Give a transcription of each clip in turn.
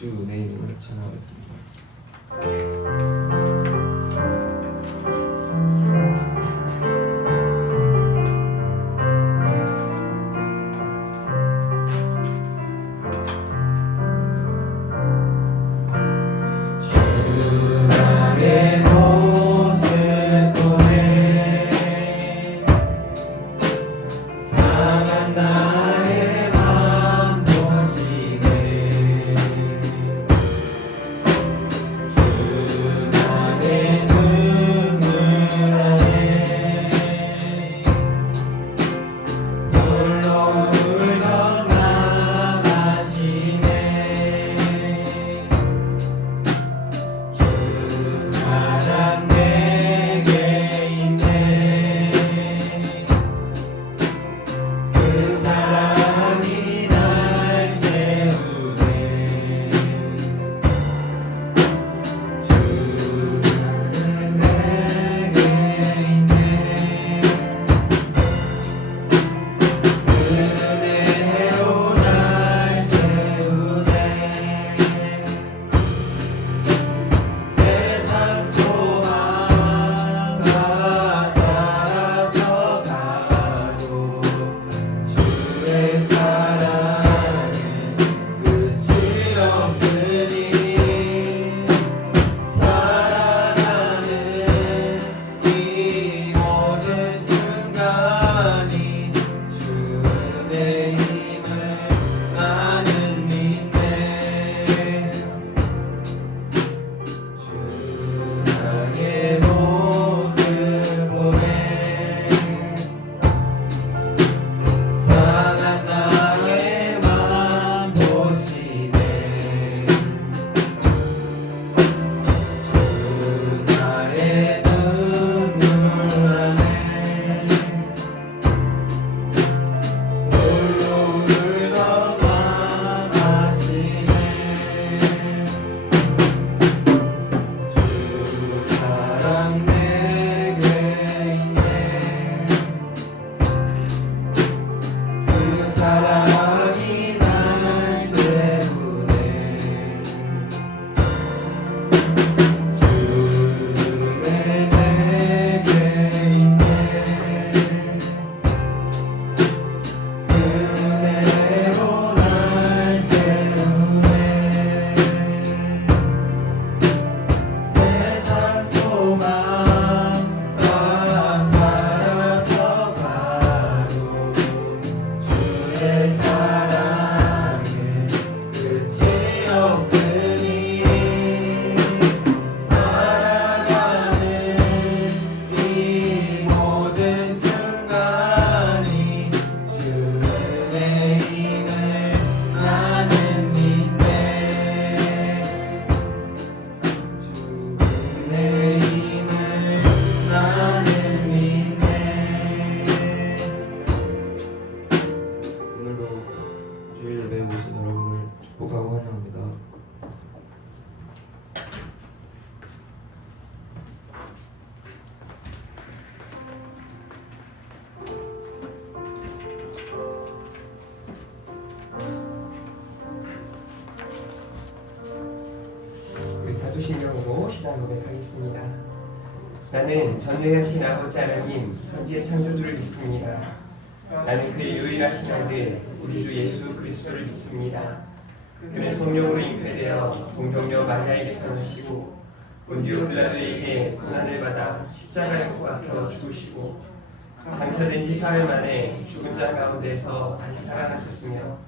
주 내 이름을 찬양하겠습니다. 사도신경으로 시간 고백하겠습니다. 나는 전능하신 아버지 하나님 천지의 창조주를 믿습니다. 나는 그의 유일하신 아들 우리 주 예수 그리스도를 믿습니다. 그는 성령으로 잉태되어 동정녀 마리아에게서 나시고 본디오 빌라도에게 고난을 받아 십자가에 못 박혀 죽으시고 장사된 지 사흘 만에 죽은 자 가운데서 다시 살아나셨으며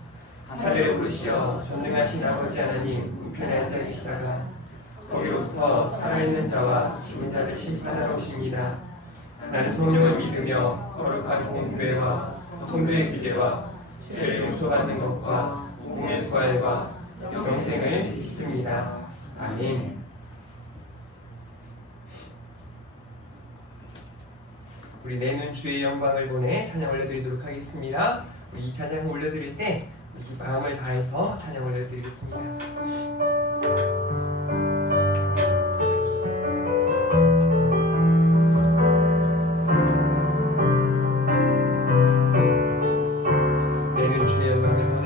하늘에 오르시어 전능하신 아버지 하나님 우편에 앉아 계시다가 거기로부터 살아있는 자와 죽은 자를 심판하러 오십니다. 나는 성령을 믿으며 거룩한 공교회와 성도의 규례와 죄를 용서받는 것과 몸의 부활과 영생을 믿습니다. 아멘. 우리 내는 주의 영광을 보내 찬양 올려드리도록 하겠습니다. 우리 이 찬양 올려드릴 때 마음을 다해서 찬양 올려드리겠습니다. 내는 주의 영광을 보내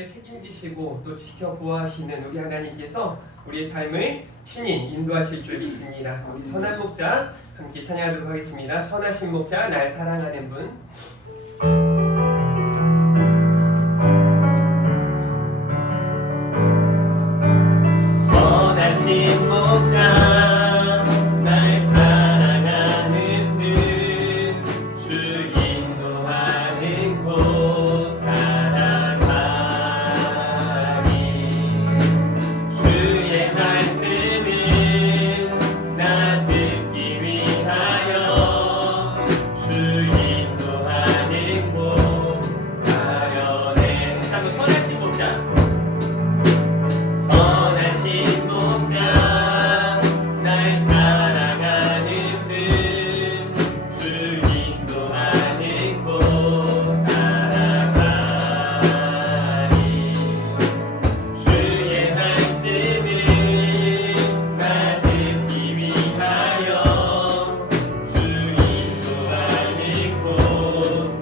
삶을 책임지시고 또 지켜보아하시는 우리 하나님께서 우리의 삶을 친히 인도하실 줄 믿습니다. 우리 선한 목자 함께 찬양하도록 하겠습니다. 선하신 목자 날 사랑하는 분. 선하신 목자 날 사랑하는 분 주 인도하는 곳 따라가리 주의 말씀을 나 듣기 위하여 주 인도하는 곳 가려네. 한번 선하신 목자 선하신 목자 날 사랑하는 분 주 인도하는 곳 따라가리 주의 말씀을 나 듣기 위하여 주 인도하는 곳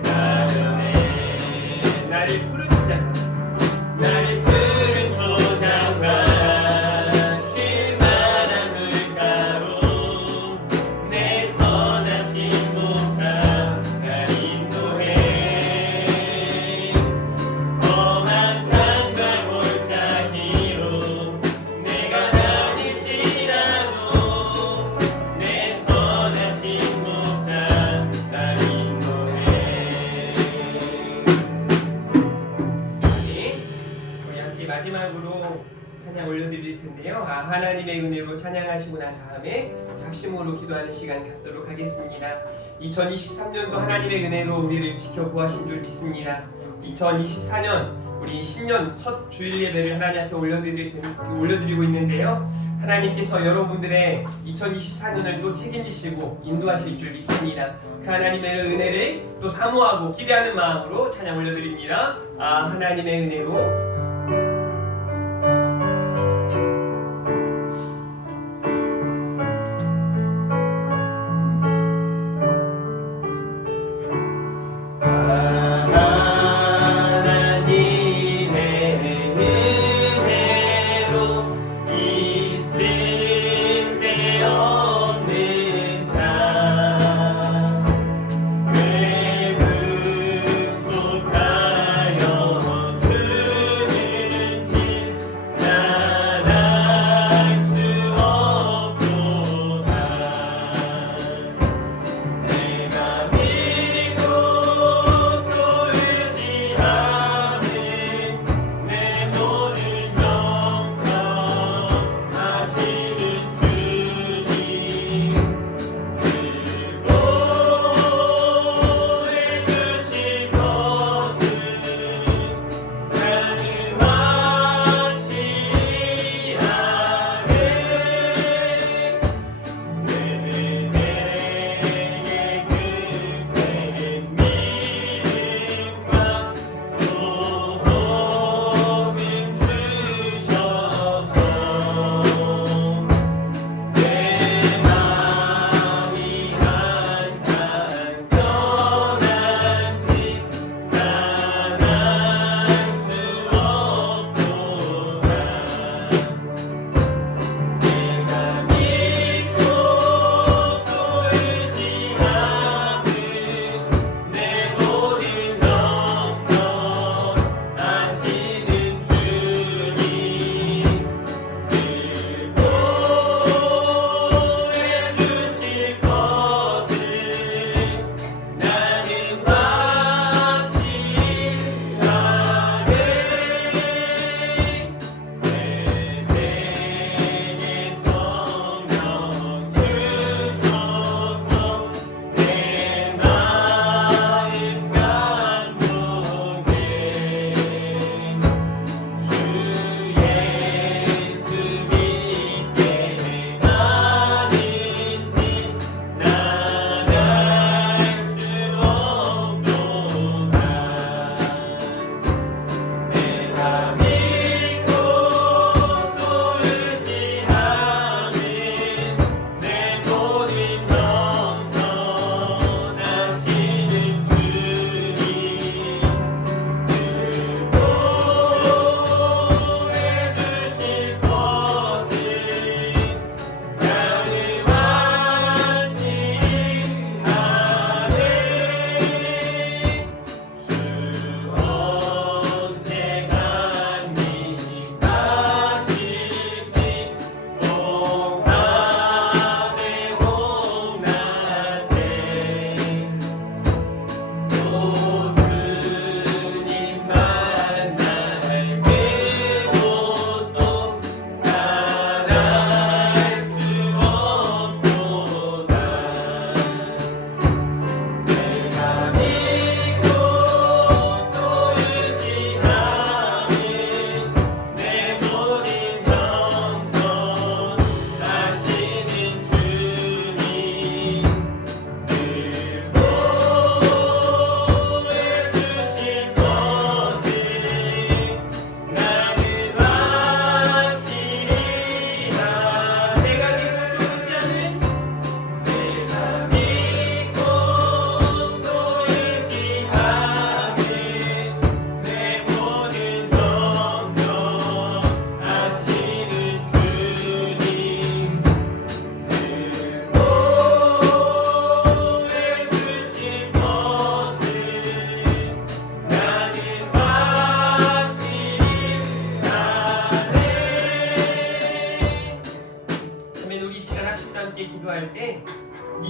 가려네. 나를 푸른 자 나를 푸른 초장과 쉴만한 물가로 내 선하신 목자 날 인도해 험한 산과 골짜기로 내가 다닐지라도 내 선하신 목자 날 인도해. 우리 함께 마지막으로 찬양 올려드릴 텐데요. 하나님의 은혜로 찬양하시고 난 다음에 합심으로 기도하는 시간 갖도록 하겠습니다. 2023년도 하나님의 은혜로 우리를 지켜보아신 줄 믿습니다. 2024년 우리 신년 첫 주일 예배를 하나님 앞에 올려드리고 있는데요. 하나님께서 여러분들의 2024년을 또 책임지시고 인도하실 줄 믿습니다. 그 하나님의 은혜를 또 사모하고 기대하는 마음으로 찬양 올려드립니다. 하나님의 은혜로 속하여 주는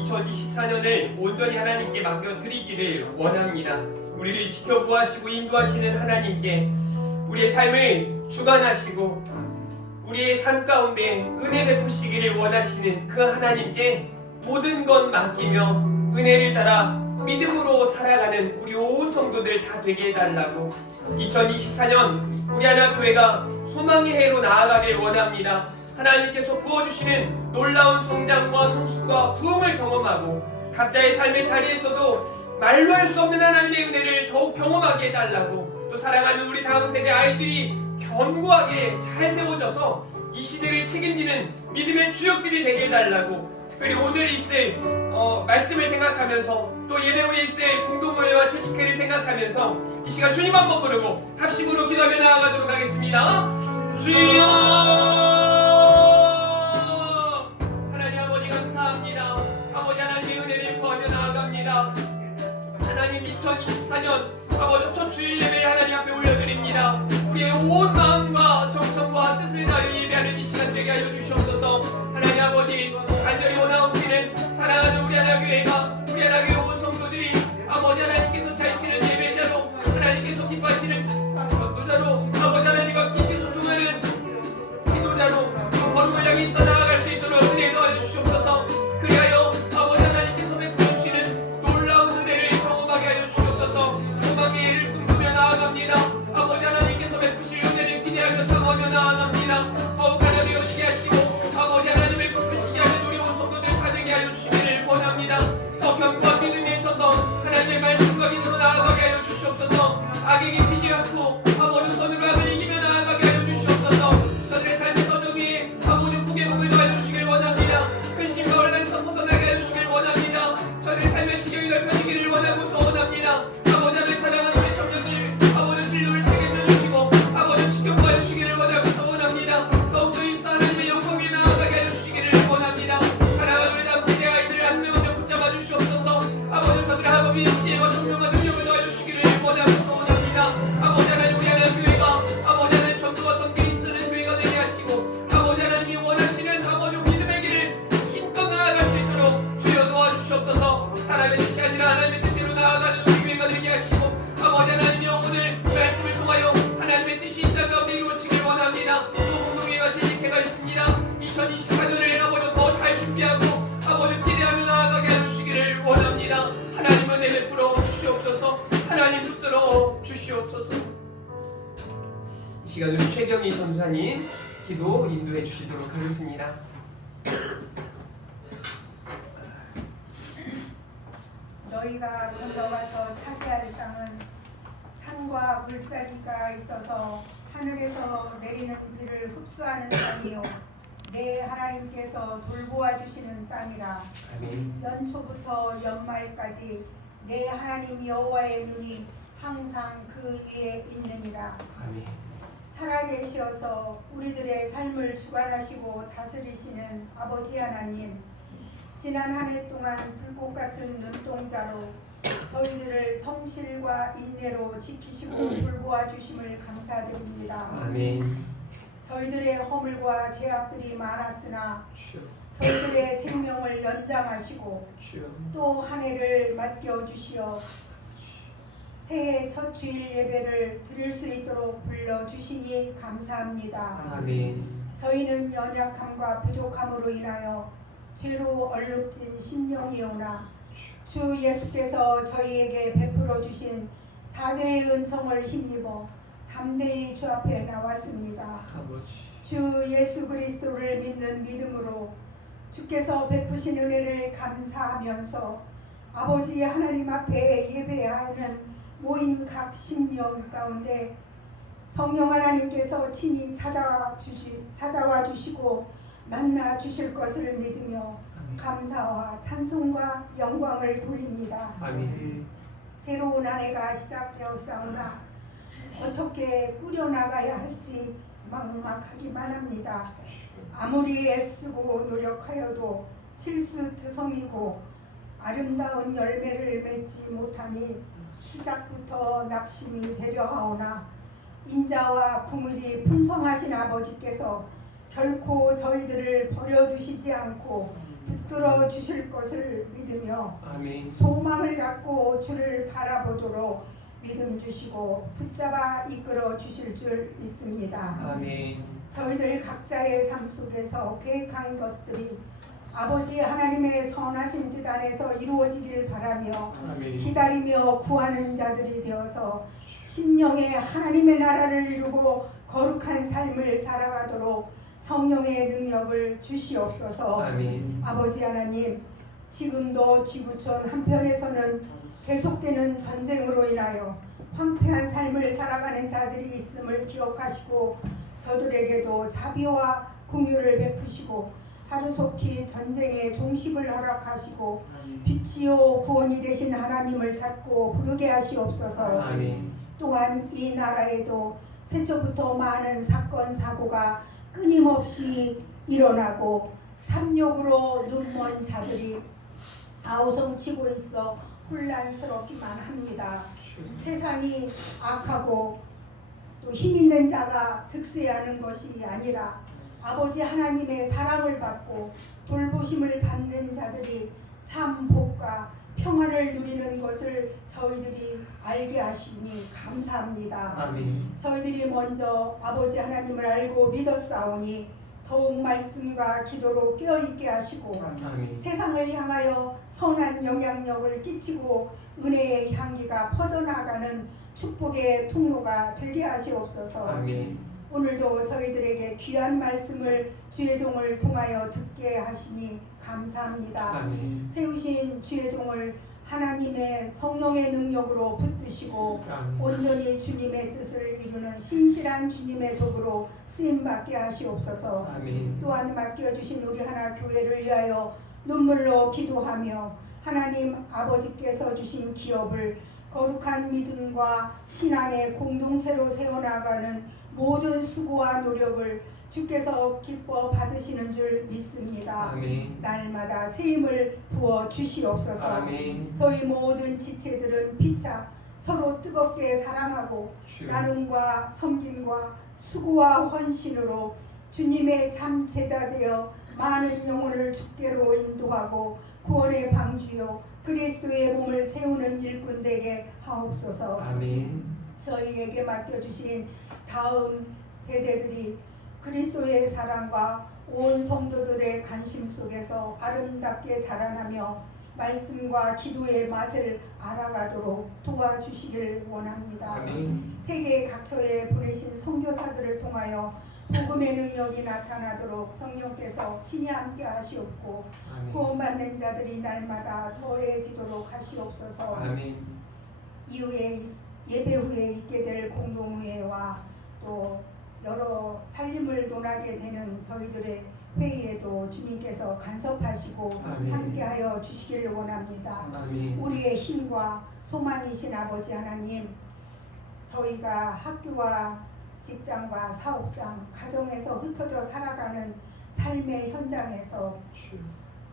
2024년을 온전히 하나님께 맡겨드리기를 원합니다. 우리를 지켜보시고 인도하시는 하나님께 우리의 삶을 주관하시고 우리의 삶 가운데 은혜 베푸시기를 원하시는 그 하나님께 모든 것 맡기며 은혜를 따라 믿음으로 살아가는 우리 온 성도들 다 되게 해달라고 2024년 우리 하나교회가 소망의 해로 나아가길 원합니다. 하나님께서 부어주시는 놀라운 성장과 성숙과 부흥을 경험하고 각자의 삶의 자리에서도 말로 할 수 없는 하나님의 은혜를 더욱 경험하게 해달라고 또 사랑하는 우리 다음 세대 아이들이 견고하게 잘 세워져서 이 시대를 책임지는 믿음의 주역들이 되게 해달라고 특별히 오늘 있을 말씀을 생각하면서 또 예배 후에 있을 공동모회와 채식회를 생각하면서 이 시간 주님 한번 부르고 합심으로 기도하며 나아가도록 하겠습니다. 주여 하나님 아버지 감사합니다. 아버지 하나님의 은혜를 구하며 나아갑니다. 하나님 2024년 아버지 첫 주일 예배를 하나님 앞에 올려드립니다. 우리의 온 마음과 정성과 뜻을 다하여 예배하는 이 시간 되게 하여 주시옵소서. 하나님 아버지 간절히 원하옵기는 사랑하는 우리 하나교회가 우리 하나교회 온 성도들이 아버지 하나님께서 차이시는 예배자로 하나님께서 기뻐하시는 전도자로 아버지 하나님과 깊이 소통하는 기도자로 그 거룩을 향해 있어 나아갈 수 있도록 은혜 더하여 주시옵소서. 그리하여 아버지 하나님께서 베풀어주시는 놀라운 은혜를 경험하게 하여 주시옵소서. 소망의 일을 꿈꾸며 나아갑니다. 아버지 하나님께서 베푸실 은혜를 기대하며 상하며 나아갑니다. 더욱 하나 되어지게 하시고 아버지 하나님을 베푸시게 하는 우리 온 성도들 다 되게 하여 주시기를 원합니다. 더 견고한 믿음에 있어서 하나님의 말씀과 믿음으로 나아가게 하여 주시옵소서. 악에게 지지 않고 아버지 손으로 악을 이기며 나아가게 하여 주시옵소서. 저들의 삶의 서점 위에 아버지 복의 복을 더하여 주시길 원합니다. 근심과 혼란에서 벗어나게 하여 주시길 원합니다. 저들의 삶의 시경이 넓혀지기를 원하고 소원합니다. 아버지 하나님 사랑하는 우리 청년들 아버지 진로를 책임져 주시고 아버지 지켜봐 주시기를 원하고 소원합니다. 더욱더 입사 하나님의 영광에 나아가게 하여 주시기를 원합니다. 사랑하는 우리 남세대 아이들 한 명 한 명 붙잡아 주시옵소서. 아버지 저들의 학업이 지혜와 총명과 능력을 더하여 주시기를 원하고 소원합니다. 아버지 하나님 우리 하나교회가 아버지 하나님 전도와 선교에 힘쓰는 교회가 되게 하시고 아버지 하나님이 원하시는 아버지 믿음의 길을 힘껏 나아갈 수 있도록 주여 도와주시옵소서. 사람의 뜻이 아니라 하나님의 뜻대로 나아가는 우리 교회가 되게 하시고 아버지 하나님이 오늘 말씀을 통하여 하나님의 뜻이 이 땅 가운데 이루어지길 원합니다. 또 공동회와 재직회가 있습니다. 2024년을 아버지 더 잘 준비하고 아버지 기대하며 나아가게 해주시기를 원합니다. 하나님 은혜 베풀어 주시옵소서. 하나님 붙들어 주시옵소서. 이 시간 우리 최경희 전사님 기도 인도해 주시도록 하겠습니다. 너희가 건너가서 차지할 땅은 산과 물자리가 있어서 하늘에서 내리는 비를 흡수하는 땅이요 내 하나님께서 돌보아 주시는 땅이라. 아멘. 연초부터 연말까지 내 하나님 여호와의 눈이 항상 그 위에 있느니라. 아멘. 살아계시어서 우리들의 삶을 주관하시고 다스리시는 아버지 하나님, 지난 한 해 동안 불꽃 같은 눈동자로 저희들을 성실과 인내로 지키시고 돌보아 주심을 감사드립니다. 아멘. 저희들의 허물과 죄악들이 많았으나 주여. 저희들의 생명을 연장하시고 주여. 또 한 해를 맡겨주시어 새해 첫 주일 예배를 드릴 수 있도록 불러주시니 감사합니다. 아멘. 저희는 연약함과 부족함으로 인하여 죄로 얼룩진 심령이오나 주 예수께서 저희에게 베풀어 주신 사죄의 은총을 힘입어 담대히 주 앞에 나왔습니다. 아버지. 주 예수 그리스도를 믿는 믿음으로 주께서 베푸신 은혜를 감사하면서 아버지 하나님 앞에 예배하는 모인 각 심령 가운데 성령 하나님께서 친히 찾아와 주시고 만나 주실 것을 믿으며 감사와 찬송과 영광을 돌립니다. 아멘. 새로운 한 해가 시작되었사오나 어떻게 꾸려나가야 할지 막막하기만 합니다. 아무리 애쓰고 노력하여도 실수투성이고 아름다운 열매를 맺지 못하니 시작부터 낙심이 되려 하오나 인자와 궁일이 풍성하신 아버지께서 결코 저희들을 버려두시지 않고 붙들어 주실 것을 믿으며 아멘. 소망을 갖고 주를 바라보도록 믿음 주시고 붙잡아 이끌어 주실 줄 믿습니다. 아멘. 저희들 각자의 삶 속에서 계획한 것들이 아버지 하나님의 선하신 뜻 안에서 이루어지길 바라며 아멘. 기다리며 구하는 자들이 되어서 심령의 하나님의 나라를 이루고 거룩한 삶을 살아가도록 성령의 능력을 주시옵소서. 아멘. 아버지 하나님, 지금도 지구촌 한편에서는 계속되는 전쟁으로 인하여 황폐한 삶을 살아가는 자들이 있음을 기억하시고 저들에게도 자비와 공유를 베푸시고 하루속히 전쟁의 종식을 허락하시고 빛이요 구원이 되신 하나님을 찾고 부르게 하시옵소서. 아멘. 또한 이 나라에도 새초부터 많은 사건 사고가 끊임없이 일어나고 탐욕으로 눈먼 자들이 아우성치고 있어 혼란스럽기만 합니다. 세상이 악하고 또 힘있는 자가 득세하는 것이 아니라 아버지 하나님의 사랑을 받고 돌보심을 받는 자들이 참 복과 평안을 누리는 것을 저희들이 알게 하시니 감사합니다. 아멘. 저희들이 먼저 아버지 하나님을 알고 믿었사오니 더욱 말씀과 기도로 깨어있게 하시고 아멘. 세상을 향하여 선한 영향력을 끼치고 은혜의 향기가 퍼져나가는 축복의 통로가 되게 하시옵소서. 아멘. 오늘도 저희들에게 귀한 말씀을 주의 종을 통하여 듣게 하시니 감사합니다. 아멘. 세우신 주의 종을 하나님의 성령의 능력으로 붙드시고 아멘. 온전히 주님의 뜻을 이루는 신실한 주님의 도구로 쓰임받게 하시옵소서. 아멘. 또한 맡겨주신 우리 하나 교회를 위하여 눈물로 기도하며 하나님 아버지께서 주신 기업을 거룩한 믿음과 신앙의 공동체로 세워나가는 모든 수고와 노력을 주께서 기뻐 받으시는 줄 믿습니다. 아멘. 날마다 새 힘을 부어 주시옵소서. 아멘. 저희 모든 지체들은 피차 서로 뜨겁게 사랑하고 나눔과 섬김과 수고와 헌신으로 주님의 참 제자 되어 많은 영혼을 주께로 인도하고 구원의 방주요 그리스도의 몸을 세우는 일꾼 되게 하옵소서. 아멘. 저희에게 맡겨주신 다음 세대들이 그리스도의 사랑과 온 성도들의 관심 속에서 아름답게 자라나며 말씀과 기도의 맛을 알아가도록 도와주시길 원합니다. 아멘. 세계 각처에 보내신 선교사들을 통하여 복음의 능력이 나타나도록 성령께서 친히 함께 하시옵고 아멘. 구원받는 자들이 날마다 더해지도록 하시옵소서. 아멘. 이후에 예배 후에 있게 될 공동회와 또 여러 살림을 논하게 되는 저희들의 회의에도 주님께서 간섭하시고 아멘. 함께하여 주시기를 원합니다. 아멘. 우리의 힘과 소망이신 아버지 하나님, 저희가 학교와 직장과 사업장, 가정에서 흩어져 살아가는 삶의 현장에서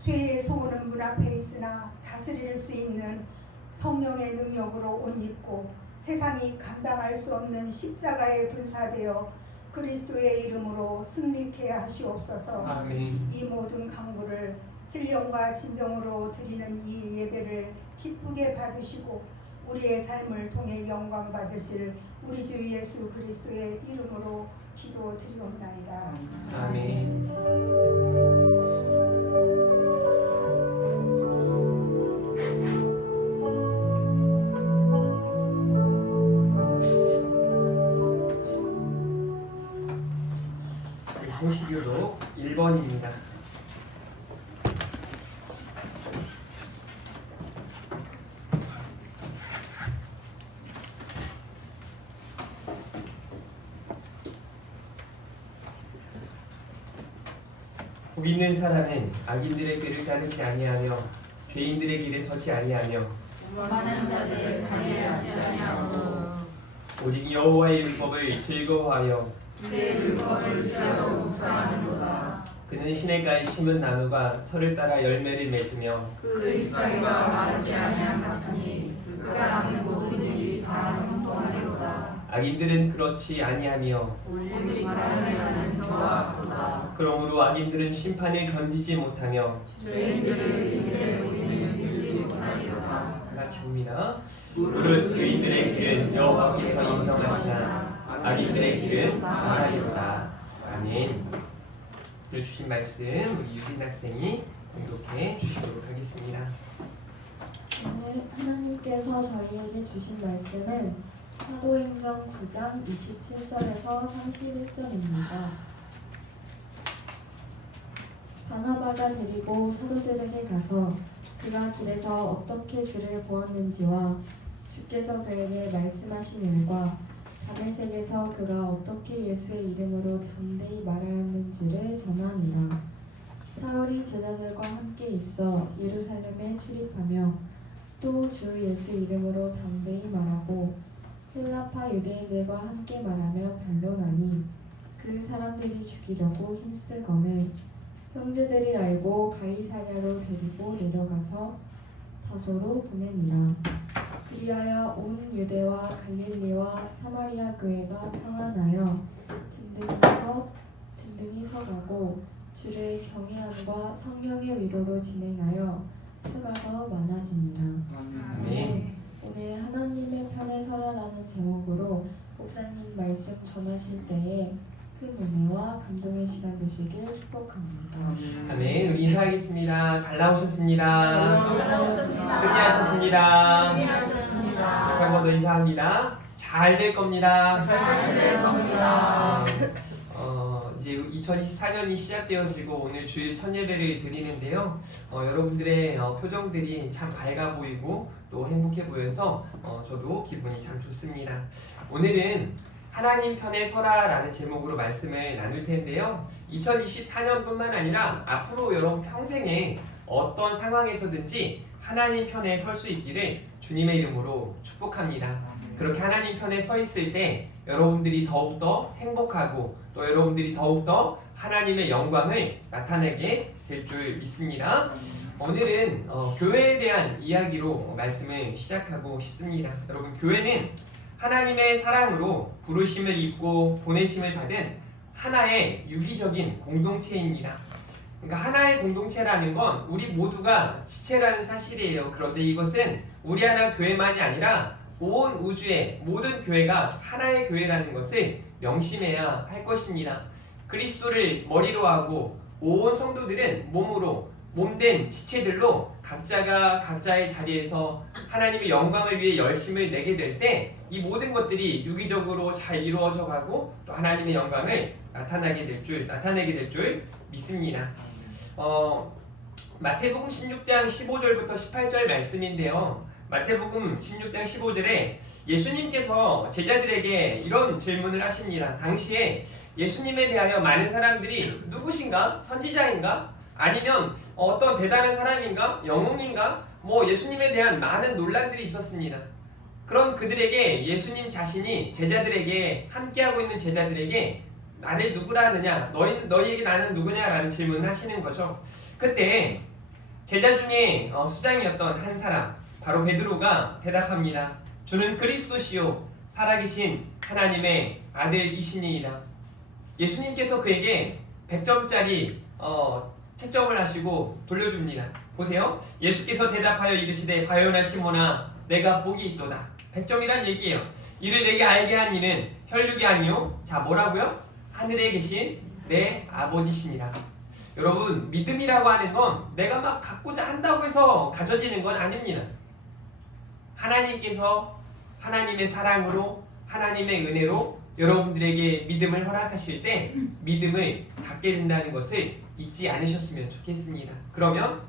죄의 소원은 문 앞에 있으나 다스릴 수 있는 성령의 능력으로 옷 입고 세상이 감당할 수 없는 십자가에 분사되어 그리스도의 이름으로 승리케 하시옵소서. 아멘. 이 모든 강구를 신령과 진정으로 드리는 이 예배를 기쁘게 받으시고 우리의 삶을 통해 영광 받으실 우리 주 예수 그리스도의 이름으로 기도드리옵나이다. 아멘. 공식교도 1번입니다. 믿는 사람은 악인들의 길을 따르지 아니하며 죄인들의 길에 서지 아니하며 많은 자들을 장애하지 아니하고 오직 여호와의 율법을 즐거워하여 그의 율법을 주야로 묵상하는도다. 그는 시냇가에 심은 나무가 털을 따라 열매를 맺으며 그 잎사귀가 마르지 아니함 같으니 그가 하는 모든 일이 다 형통하리로다. 악인들은 그렇지 아니하며 오직 바람에 나는 너와 보다. 그러므로 악인들은 심판을 견디지 못하며 죄인들의 일에 우리는 믿지 못하리로다. 같이 봅니다. 무릇 의인들의 길은 여호와께서 인정하시나 악인들의 길은 망하리로다. 아멘. 오늘 주신 말씀 우리 유진 학생이 공독해 주시도록 하겠습니다. 오늘 하나님께서 저희에게 주신 말씀은 사도행전 9장 27절에서 31절입니다. 바나바가 데리고 사도들에게 가서 그가 길에서 어떻게 주를 보았는지와 주께서 그에게 말씀하신 일과 다메섹에서 그가 어떻게 예수의 이름으로 담대히 말하였는지를 전하니라. 사울이 제자들과 함께 있어 예루살렘에 출입하며 또 주 예수 이름으로 담대히 말하고 헬라파 유대인들과 함께 말하며 변론하니 그 사람들이 죽이려고 힘쓰거늘 형제들이 알고 가이사랴로 데리고 내려가서 다소로 보내니라. 그리하여 온 유대와 갈릴리와 사마리아 교회가 평안하여 든든히 서가고 주를 경외함과 성령의 위로로 진행하여 수가 더 많아지니라. 아멘. 오늘 하나님의 편에 서라라는 제목으로 목사님 말씀 전하실 때에 큰 은혜와 감동의 시간 되시길 축복합니다. 아멘. 우리 인사하겠습니다. 잘 나오셨습니다. 승리하셨습니다. 이렇게 한 번 더 인사합니다. 잘 될 겁니다. 될 겁니다. 이제 2024년이 시작되어지고 오늘 주일 첫 예배를 드리는데요. 여러분들의 표정들이 참 밝아 보이고 또 행복해 보여서 저도 기분이 참 좋습니다. 오늘은 하나님 편에 서라라는 제목으로 말씀을 나눌 텐데요. 2024년뿐만 아니라 앞으로 여러분 평생에 어떤 상황에서든지 하나님 편에 설 수 있기를 주님의 이름으로 축복합니다. 그렇게 하나님 편에 서 있을 때 여러분들이 더욱더 행복하고 또 여러분들이 더욱더 하나님의 영광을 나타내게 될 줄 믿습니다. 오늘은 교회에 대한 이야기로 말씀을 시작하고 싶습니다. 여러분, 교회는 하나님의 사랑으로 부르심을 입고 보내심을 받은 하나의 유기적인 공동체입니다. 그러니까 하나의 공동체라는 건 우리 모두가 지체라는 사실이에요. 그런데 이것은 우리 하나 교회만이 아니라 온 우주의 모든 교회가 하나의 교회라는 것을 명심해야 할 것입니다. 그리스도를 머리로 하고 온 성도들은 몸으로 몸된 지체들로 각자가 각자의 자리에서 하나님의 영광을 위해 열심을 내게 될 때 이 모든 것들이 유기적으로 잘 이루어져 가고 또 하나님의 영광을 나타내게 될 줄 믿습니다. 마태복음 16장 15절부터 18절 말씀인데요. 마태복음 16장 15절에 예수님께서 제자들에게 이런 질문을 하십니다. 당시에 예수님에 대하여 많은 사람들이 누구신가? 선지자인가? 아니면 어떤 대단한 사람인가? 영웅인가? 예수님에 대한 많은 논란들이 있었습니다. 그런 그들에게 예수님 자신이 제자들에게 함께하고 있는 제자들에게 나를 누구라 하느냐? 너희에게 나는 누구냐라는 질문을 하시는 거죠. 그때 제자 중에 수장이었던 한 사람 바로 베드로가 대답합니다. 주는 그리스도시요 살아계신 하나님의 아들이시니이다. 예수님께서 그에게 100점짜리 채점을 하시고 돌려줍니다. 보세요. 예수께서 대답하여 이르시되 바요나 시몬아 내가 복이 있도다. 100점이란 얘기예요. 이를 내게 알게 한 이는 혈육이 아니요. 자, 뭐라고요? 하늘에 계신 내 아버지시니라. 여러분, 믿음이라고 하는 건 내가 막 갖고자 한다고 해서 가져지는 건 아닙니다. 하나님께서 하나님의 사랑으로 하나님의 은혜로 여러분들에게 믿음을 허락하실 때 믿음을 갖게 된다는 것을 잊지 않으셨으면 좋겠습니다. 그러면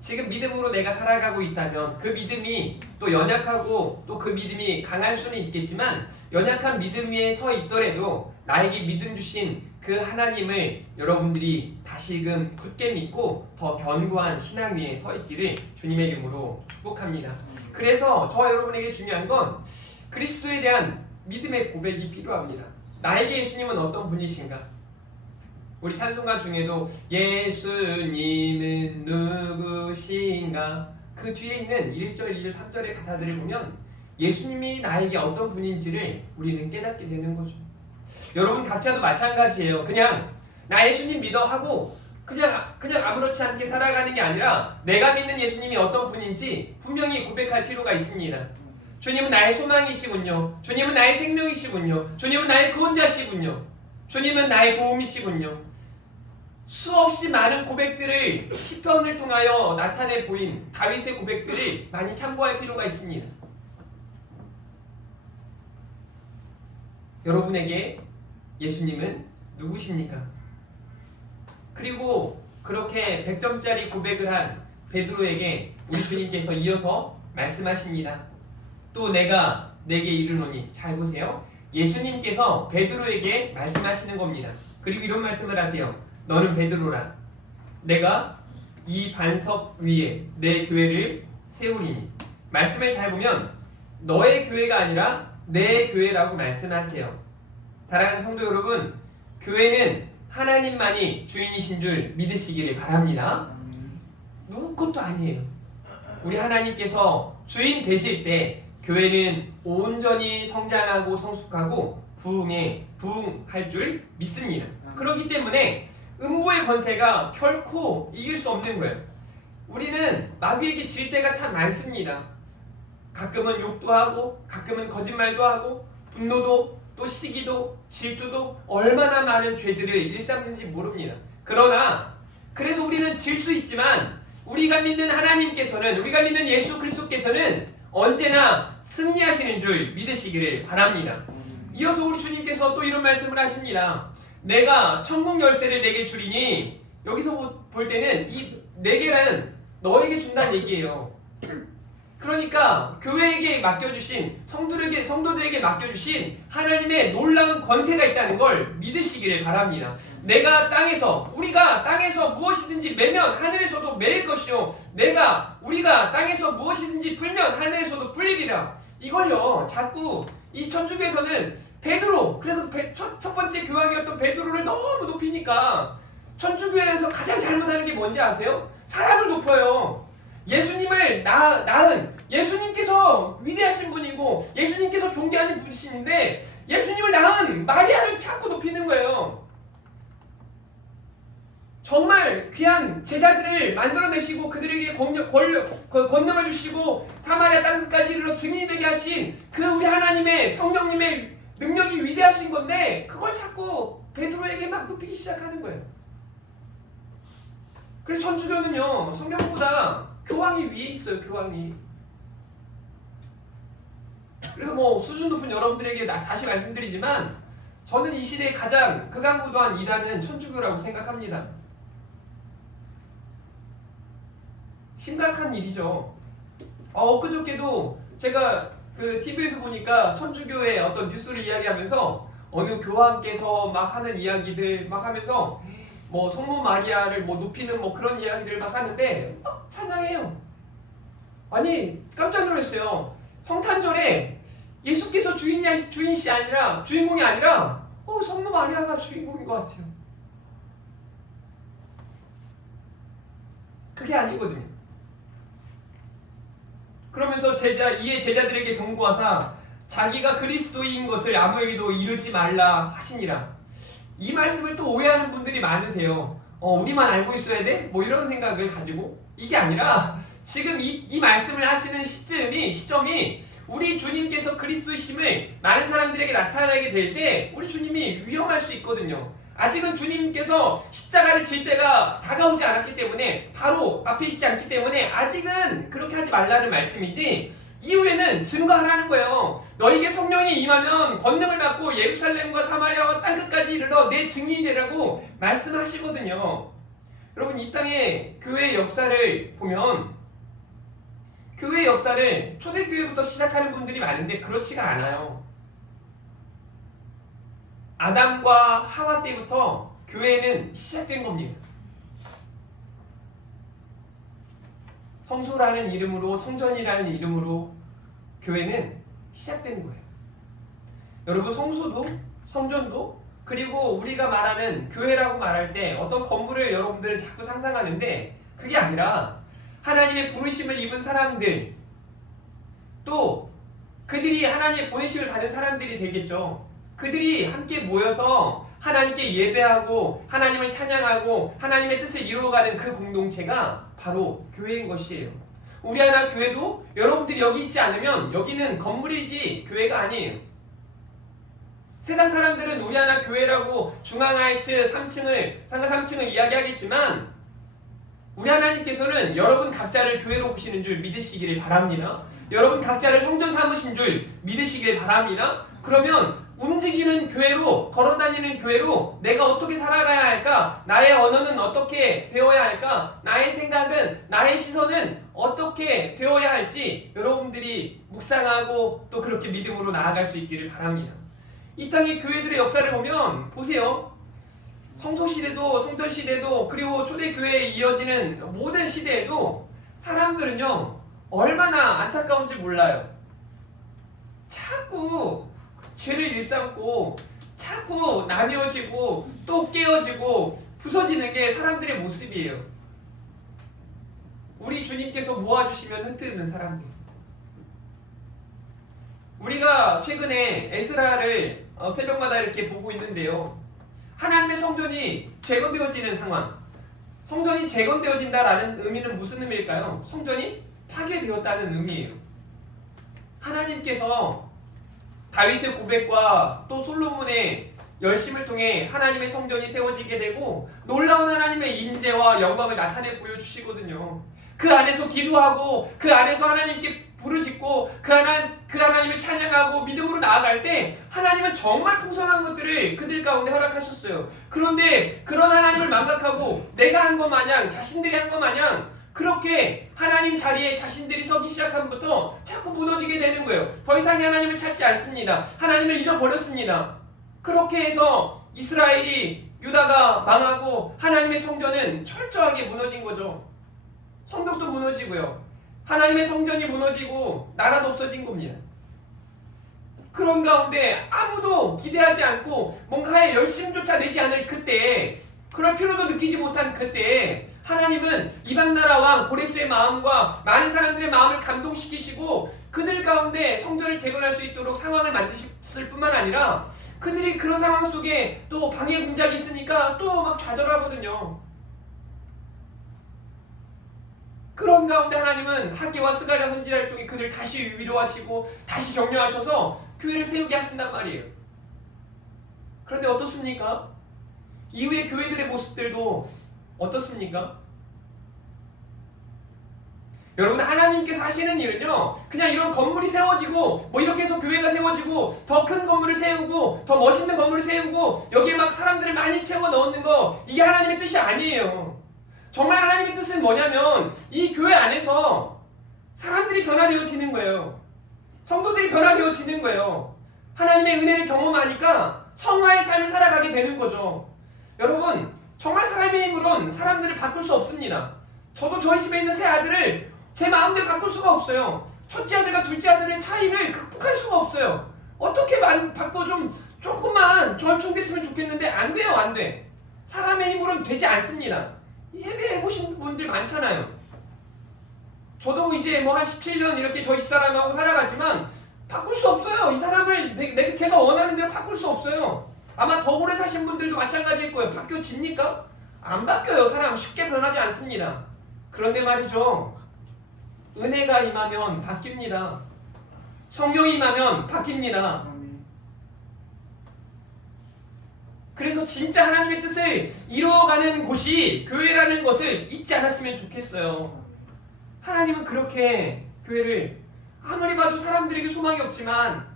지금 믿음으로 내가 살아가고 있다면 그 믿음이 또 연약하고 또 그 믿음이 강할 수는 있겠지만 연약한 믿음 위에 서 있더라도 나에게 믿음 주신 그 하나님을 여러분들이 다시금 굳게 믿고 더 견고한 신앙 위에 서 있기를 주님의 이름으로 축복합니다. 그래서 저와 여러분에게 중요한 건 그리스도에 대한 믿음의 고백이 필요합니다. 나에게 예수님은 어떤 분이신가? 우리 찬송가 중에도 예수님은 누구신가? 그 뒤에 있는 1절, 2절, 3절의 가사들을 보면 예수님이 나에게 어떤 분인지를 우리는 깨닫게 되는 거죠. 여러분 각자도 마찬가지예요. 그냥 나 예수님 믿어 하고 그냥 아무렇지 않게 살아가는 게 아니라 내가 믿는 예수님이 어떤 분인지 분명히 고백할 필요가 있습니다. 주님은 나의 소망이시군요. 주님은 나의 생명이시군요. 주님은 나의 구원자시군요. 주님은 나의 도움이시군요. 수없이 많은 고백들을 시편을 통하여 나타내 보인 다윗의 고백들을 많이 참고할 필요가 있습니다. 여러분에게 예수님은 누구십니까? 그리고 그렇게 100점짜리 고백을 한 베드로에게 우리 주님께서 이어서 말씀하십니다. 또 내가 내게 이르노니, 잘 보세요. 예수님께서 베드로에게 말씀하시는 겁니다. 그리고 이런 말씀을 하세요. 너는 베드로라. 내가 이 반석 위에 내 교회를 세우리니. 말씀을 잘 보면 너의 교회가 아니라 내 교회라고 말씀하세요. 사랑하는 성도 여러분, 교회는 하나님만이 주인이신 줄 믿으시기를 바랍니다. 누구 것도 아니에요. 우리 하나님께서 주인 되실 때 교회는 온전히 성장하고 성숙하고 부흥할 줄 믿습니다. 그렇기 때문에 음부의 권세가 결코 이길 수 없는 거예요. 우리는 마귀에게 질 때가 참 많습니다. 가끔은 욕도 하고 가끔은 거짓말도 하고 분노도 또 시기도 질투도 얼마나 많은 죄들을 일삼는지 모릅니다. 그래서 우리는 질 수 있지만 우리가 믿는 하나님께서는, 우리가 믿는 예수 그리스도께서는 언제나 승리하시는 줄 믿으시기를 바랍니다. 이어서 우리 주님께서 또 이런 말씀을 하십니다. 내가 천국 열쇠를 내게 주리니, 여기서 볼 때는 이 네 개는 너에게 준다는 얘기예요. 그러니까 교회에게 맡겨주신, 성도들에게 맡겨주신 하나님의 놀라운 권세가 있다는 걸 믿으시기를 바랍니다. 우리가 땅에서 무엇이든지 매면 하늘에서도 매일 것이요, 우리가 땅에서 무엇이든지 풀면 하늘에서도 풀리리라. 이걸요, 자꾸 이 천주교에서는 그래서 첫 번째 교황이었던 베드로를 너무 높이니까 천주교에서 가장 잘못하는 게 뭔지 아세요? 사람을 높여요. 예수님을 낳은 예수님께서 위대하신 분이고 예수님께서 존귀하는 분이신데 예수님을 낳은 마리아를 자꾸 높이는 거예요. 정말 귀한 제자들을 만들어내시고 그들에게 권능을 주시고 사마리아 땅끝까지 이르러 증인이 되게 하신 그 우리 하나님의 성령님의 능력이 위대하신 건데 그걸 자꾸 베드로에게 막 높이기 시작하는 거예요. 그래서 천주교는요, 성경보다 교황이 위에 있어요. 교황이. 그래서 수준 높은 여러분들에게 다시 말씀드리지만 저는 이 시대에 가장 극악무도한 이단은 천주교라고 생각합니다. 심각한 일이죠. 엊그저께도 제가 TV에서 보니까 천주교의 어떤 뉴스를 이야기하면서 어느 교황께서 막 하는 이야기들 막 하면서 성모 마리아를 높이는 그런 이야기들을 막 하는데 막 찬양해요. 아니 깜짝 놀랐어요. 성탄절에 예수께서 주인공이 아니라 성모 마리아가 주인공인 것 같아요. 그게 아니거든요. 그러면서 이에 제자들에게 경고하사 자기가 그리스도인 것을 아무에게도 이르지 말라 하시니라. 이 말씀을 또 오해하는 분들이 많으세요. 우리만 알고 있어야 돼? 이런 생각을 가지고. 이게 아니라 지금 이 말씀을 하시는 시점이 우리 주님께서 그리스도이심을 많은 사람들에게 나타나게 될 때 우리 주님이 위험할 수 있거든요. 아직은 주님께서 십자가를 질 때가 다가오지 않았기 때문에, 바로 앞에 있지 않기 때문에 아직은 그렇게 하지 말라는 말씀이지, 이후에는 증거하라는 거예요. 너에게 성령이 임하면 권능을 받고 예루살렘과 사마리아와 땅끝까지 이르러 내 증인이 되라고 말씀하시거든요. 여러분, 이 땅의 교회의 역사를 보면 교회의 역사를 초대교회부터 시작하는 분들이 많은데 그렇지가 않아요. 아담과 하와 때부터 교회는 시작된 겁니다. 성소라는 이름으로, 성전이라는 이름으로 교회는 시작된 거예요. 여러분, 성소도 성전도, 그리고 우리가 말하는 교회라고 말할 때 어떤 건물을 여러분들은 자꾸 상상하는데 그게 아니라 하나님의 부르심을 입은 사람들, 또 그들이 하나님의 보내심을 받은 사람들이 되겠죠. 그들이 함께 모여서 하나님께 예배하고 하나님을 찬양하고 하나님의 뜻을 이루어가는 그 공동체가 바로 교회인 것이에요. 우리 하나 교회도 여러분들이 여기 있지 않으면 여기는 건물이지 교회가 아니에요. 세상 사람들은 우리 하나 교회라고 중앙하이츠 상가 3층을 이야기하겠지만 우리 하나님께서는 여러분 각자를 교회로 보시는 줄 믿으시기를 바랍니다. 여러분 각자를 성전 삼으신 줄 믿으시길 바랍니다. 그러면 움직이는 교회로, 걸어다니는 교회로 내가 어떻게 살아가야 할까? 나의 언어는 어떻게 되어야 할까? 나의 생각은, 나의 시선은 어떻게 되어야 할지 여러분들이 묵상하고 또 그렇게 믿음으로 나아갈 수 있기를 바랍니다. 이 땅의 교회들의 역사를 보면 보세요. 성소시대도 성전시대도 그리고 초대교회에 이어지는 모든 시대에도 사람들은요 얼마나 안타까운지 몰라요. 자꾸 죄를 일삼고 자꾸 나뉘어지고 또 깨어지고 부서지는 게 사람들의 모습이에요. 우리 주님께서 모아주시면 흩트는 사람들. 우리가 최근에 에스라를 새벽마다 이렇게 보고 있는데요. 하나님의 성전이 재건되어지는 상황. 성전이 재건되어진다라는 의미는 무슨 의미일까요? 성전이 파괴되었다는 의미예요. 하나님께서 다윗의 고백과 또 솔로몬의 열심을 통해 하나님의 성전이 세워지게 되고 놀라운 하나님의 임재와 영광을 나타내 보여주시거든요. 그 안에서 기도하고 그 안에서 하나님께 부르짖고 그 하나님을 찬양하고 믿음으로 나아갈 때 하나님은 정말 풍성한 것들을 그들 가운데 허락하셨어요. 그런데 그런 하나님을 망각하고 내가 한 것 마냥 자신들이 한 것 마냥 그렇게 하나님 자리에 자신들이 서기 시작함부터 자꾸 무너지게 되는 거예요. 더 이상 하나님을 찾지 않습니다. 하나님을 잊어버렸습니다. 그렇게 해서 이스라엘이 유다가 망하고 하나님의 성전은 철저하게 무너진 거죠. 성벽도 무너지고요. 하나님의 성전이 무너지고 나라도 없어진 겁니다. 그런 가운데 아무도 기대하지 않고 뭔가 할 열심조차 내지 않을 그때에 그럴 필요도 느끼지 못한 그때에 하나님은 이방나라 왕 고레스의 마음과 많은 사람들의 마음을 감동시키시고 그들 가운데 성전을 재건할 수 있도록 상황을 만드셨을 뿐만 아니라 그들이 그런 상황 속에 또 방해 공작이 있으니까 또 막 좌절하거든요. 그런 가운데 하나님은 하게와 스가랴 선지자를 통해 그들 다시 위로하시고 다시 격려하셔서 교회를 세우게 하신단 말이에요. 그런데 어떻습니까? 이후의 교회들의 모습들도 어떻습니까? 여러분 하나님께서 하시는 일은요 그냥 이런 건물이 세워지고 뭐 이렇게 해서 교회가 세워지고 더 큰 건물을 세우고 더 멋있는 건물을 세우고 여기에 막 사람들을 많이 채워 넣는 거 이게 하나님의 뜻이 아니에요. 정말 하나님의 뜻은 뭐냐면 이 교회 안에서 사람들이 변화되어지는 거예요. 성도들이 변화되어지는 거예요. 하나님의 은혜를 경험하니까 성화의 삶을 살아가게 되는 거죠. 여러분 정말 사람의 힘으로는 사람들을 바꿀 수 없습니다. 저도 저희 집에 있는 세 아들을 제 마음대로 바꿀 수가 없어요. 첫째 아들과 둘째 아들의 차이를 극복할 수가 없어요. 어떻게 바꿔 조금만 절충됐으면 좋겠는데 안 돼요. 안 돼. 사람의 힘으로는 되지 않습니다. 해보신 분들 많잖아요. 저도 이제 뭐 한 17년 이렇게 저희 집사람하고 살아가지만 바꿀 수 없어요. 이 사람을 제가 원하는 대로 바꿀 수 없어요. 아마 더 오래 사신 분들도 마찬가지일 거예요. 바뀌어집니까? 안 바뀌어요. 사람 쉽게 변하지 않습니다. 그런데 말이죠. 은혜가 임하면 바뀝니다. 성령이 임하면 바뀝니다. 그래서 진짜 하나님의 뜻을 이루어가는 곳이 교회라는 것을 잊지 않았으면 좋겠어요. 하나님은 그렇게 교회를 아무리 봐도 사람들에게 소망이 없지만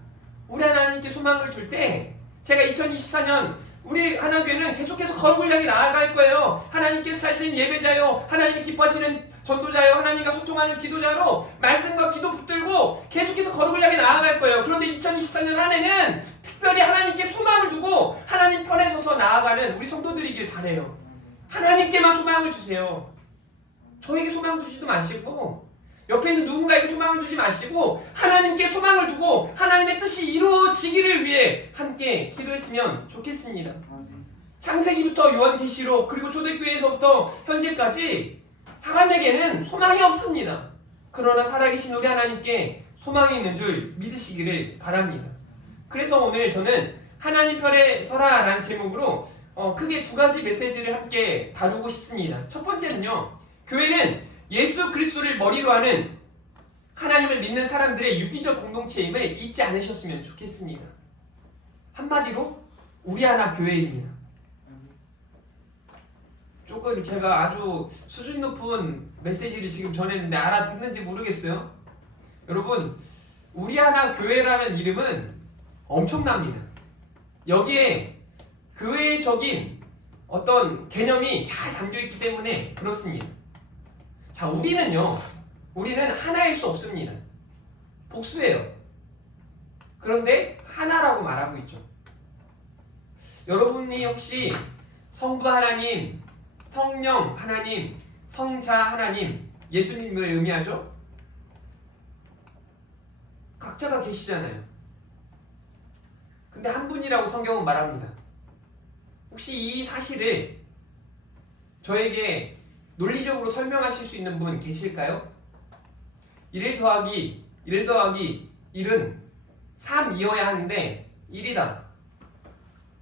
우리 하나님께 소망을 줄 때 제가 2024년 우리 하나교회는 계속해서 거룩을 향해 나아갈 거예요. 하나님께서 하시는 예배자요, 하나님이 기뻐하시는 전도자요, 하나님과 소통하는 기도자로 말씀과 기도 붙들고 계속해서 거룩을 향해 나아갈 거예요. 그런데 2024년 한 해는 특별히 하나님께 소망을 두고 하나님 편에 서서 나아가는 우리 성도들이길 바라요. 하나님께만 소망을 주세요. 저에게 소망 주지도 마시고 옆에 있는 누군가에게 소망을 주지 마시고 하나님께 소망을 두고 하나님의 뜻이 이루어지기를 위해 함께 기도했으면 좋겠습니다. 창세기부터 요한계시록 그리고 초대교회에서부터 현재까지 사람에게는 소망이 없습니다. 그러나 살아계신 우리 하나님께 소망이 있는 줄 믿으시기를 바랍니다. 그래서 오늘 저는 하나님 편에 서라라는 제목으로 크게 두 가지 메시지를 함께 다루고 싶습니다. 첫 번째는요, 교회는 예수 그리스도를 머리로 하는 하나님을 믿는 사람들의 유기적 공동체임을 잊지 않으셨으면 좋겠습니다. 한마디로 우리 하나 교회입니다. 조금 제가 아주 수준 높은 메시지를 지금 전했는데 알아듣는지 모르겠어요. 여러분, 우리 하나 교회라는 이름은 엄청납니다. 여기에 교회적인 어떤 개념이 잘 담겨있기 때문에 그렇습니다. 자, 우리는 하나일 수 없습니다. 복수예요. 그런데 하나라고 말하고 있죠. 여러분이 혹시 성부 하나님, 성령 하나님, 성자 하나님, 예수님을 의미하죠? 각자가 계시잖아요. 근데 한 분이라고 성경은 말합니다. 혹시 이 사실을 저에게 논리적으로 설명하실 수 있는 분 계실까요? 1 더하기 1은 3이어야 하는데 1이다.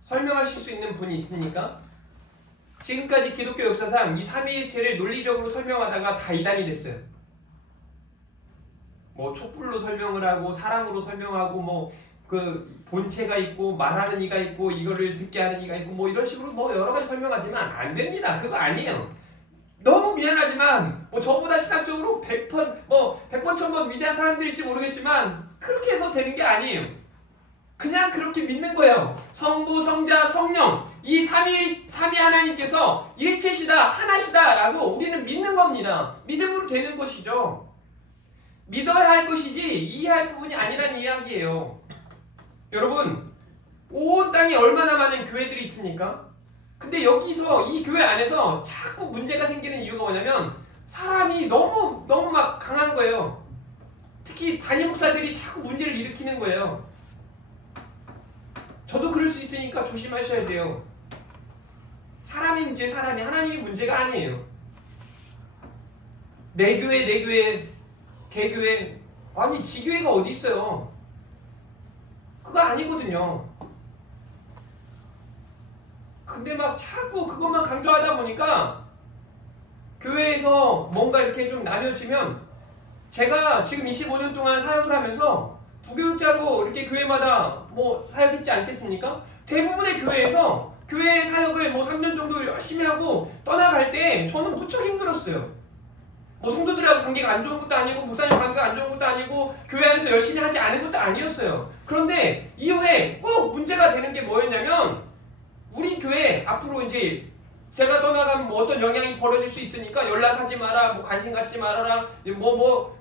설명하실 수 있는 분이 있습니까? 지금까지 기독교 역사상 이 삼위일체를 논리적으로 설명하다가 다 이단이 됐어요. 뭐 촛불로 설명을 하고 사랑으로 설명하고 뭐 그 본체가 있고 말하는 이가 있고 이거를 듣게 하는 이가 있고 뭐 이런 식으로 뭐 여러 가지 설명하지만 안 됩니다. 그거 아니에요. 너무 미안하지만 뭐 저보다 신학적으로 100번 1000번 위대한 사람들일지 모르겠지만 그렇게 해서 되는 게 아니에요. 그냥 그렇게 믿는 거예요. 성부, 성자, 성령 이 삼위 하나님께서 일체시다, 하나시다 라고 우리는 믿는 겁니다. 믿음으로 되는 것이죠. 믿어야 할 것이지 이해할 부분이 아니라는 이야기예요. 여러분, 온 땅에 얼마나 많은 교회들이 있습니까? 근데 여기서 이 교회 안에서 자꾸 문제가 생기는 이유가 뭐냐면 사람이 너무 막 강한 거예요. 특히 담임 목사들이 자꾸 문제를 일으키는 거예요. 저도 그럴 수 있으니까 조심하셔야 돼요. 사람이 문제, 하나님이 문제가 아니에요. 내 교회, 개교회, 아니 지교회가 어디 있어요? 그거 아니거든요. 근데 막 자꾸 그것만 강조하다 보니까 교회에서 뭔가 이렇게 좀 나뉘어지면 제가 지금 25년 동안 사역을 하면서 부교육자로 이렇게 교회마다 뭐 사역했지 않겠습니까? 대부분의 교회에서 교회 사역을 뭐 3년 정도 열심히 하고 떠나갈 때 저는 무척 힘들었어요. 뭐 성도들하고 관계가 안 좋은 것도 아니고 목사님 관계가 안 좋은 것도 아니고 교회 안에서 열심히 하지 않은 것도 아니었어요. 그런데 이후에 꼭 문제가 되는 게 뭐였냐면 우리 교회 앞으로 이제 제가 떠나가면 뭐 어떤 영향이 벌어질 수 있으니까 연락하지 마라, 뭐 관심 갖지 말아라,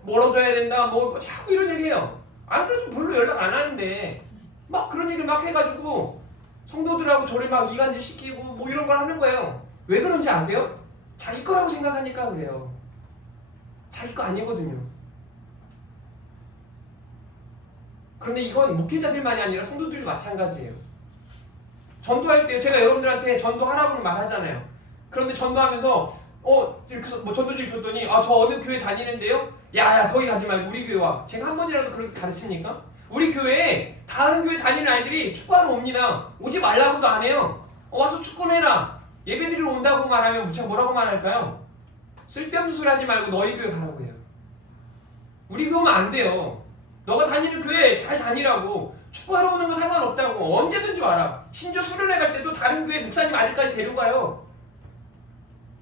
멀어져야 된다, 뭐 자꾸 이런 얘기해요. 안 그래도 별로 연락 안 하는데 막 그런 얘기를 막 해가지고 성도들하고 저를 막 이간질 시키고 뭐 이런 걸 하는 거예요. 왜 그런지 아세요? 자기 거라고 생각하니까 그래요. 자기 거 아니거든요. 그런데 이건 목회자들만이 아니라 성도들도 마찬가지예요. 전도할 때 제가 여러분들한테 전도하라고는 말하잖아요. 그런데 전도하면서 이렇게 해서 뭐 전도지를 줬더니 저 어느 교회 다니는데요? 야 거기 가지 말고 우리 교회 와. 제가 한 번이라도 그렇게 가르칩니까? 우리 교회에 다른 교회 다니는 아이들이 축구하러 옵니다. 오지 말라고도 안 해요. 와서 축구를 해라. 예배드리러 온다고 말하면 제가 뭐라고 말할까요? 쓸데없는 소리 하지 말고 너희 교회 가라고 해요. 우리 교회 오면 안 돼요. 너가 다니는 교회 잘 다니라고. 축구하러 오는 거 상관없다고. 언제든지 와라. 심지어 수련회 갈 때도 다른 교회 목사님 아들까지 데려가요.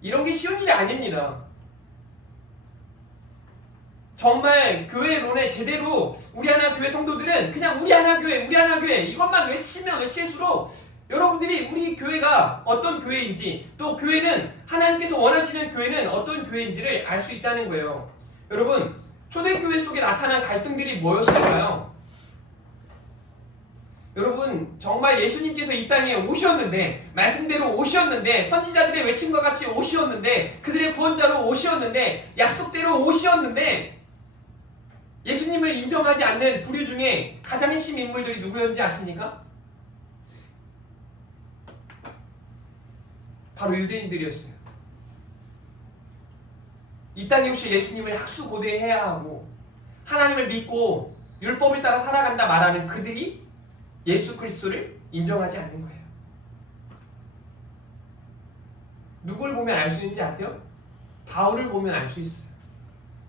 이런 게 쉬운 일이 아닙니다. 정말 교회론에 제대로 우리 하나 교회 성도들은 그냥 우리 하나 교회 이것만 외치면 외칠수록 여러분들이 우리 교회가 어떤 교회인지 또 교회는 하나님께서 원하시는 교회는 어떤 교회인지를 알 수 있다는 거예요. 여러분, 초대교회 속에 나타난 갈등들이 뭐였을까요? 여러분, 정말 예수님께서 이 땅에 오셨는데 말씀대로 오셨는데 선지자들의 외침과 같이 오셨는데 그들의 구원자로 오셨는데 약속대로 오셨는데 예수님을 인정하지 않는 부류 중에 가장 핵심 인물들이 누구였는지 아십니까? 바로 유대인들이었어요. 이 땅에 오실 예수님을 학수고대해야 하고 하나님을 믿고 율법을 따라 살아간다 말하는 그들이 예수 그리스도를 인정하지 않는 거예요. 누굴 보면 알 수 있는지 아세요? 바울을 보면 알 수 있어요.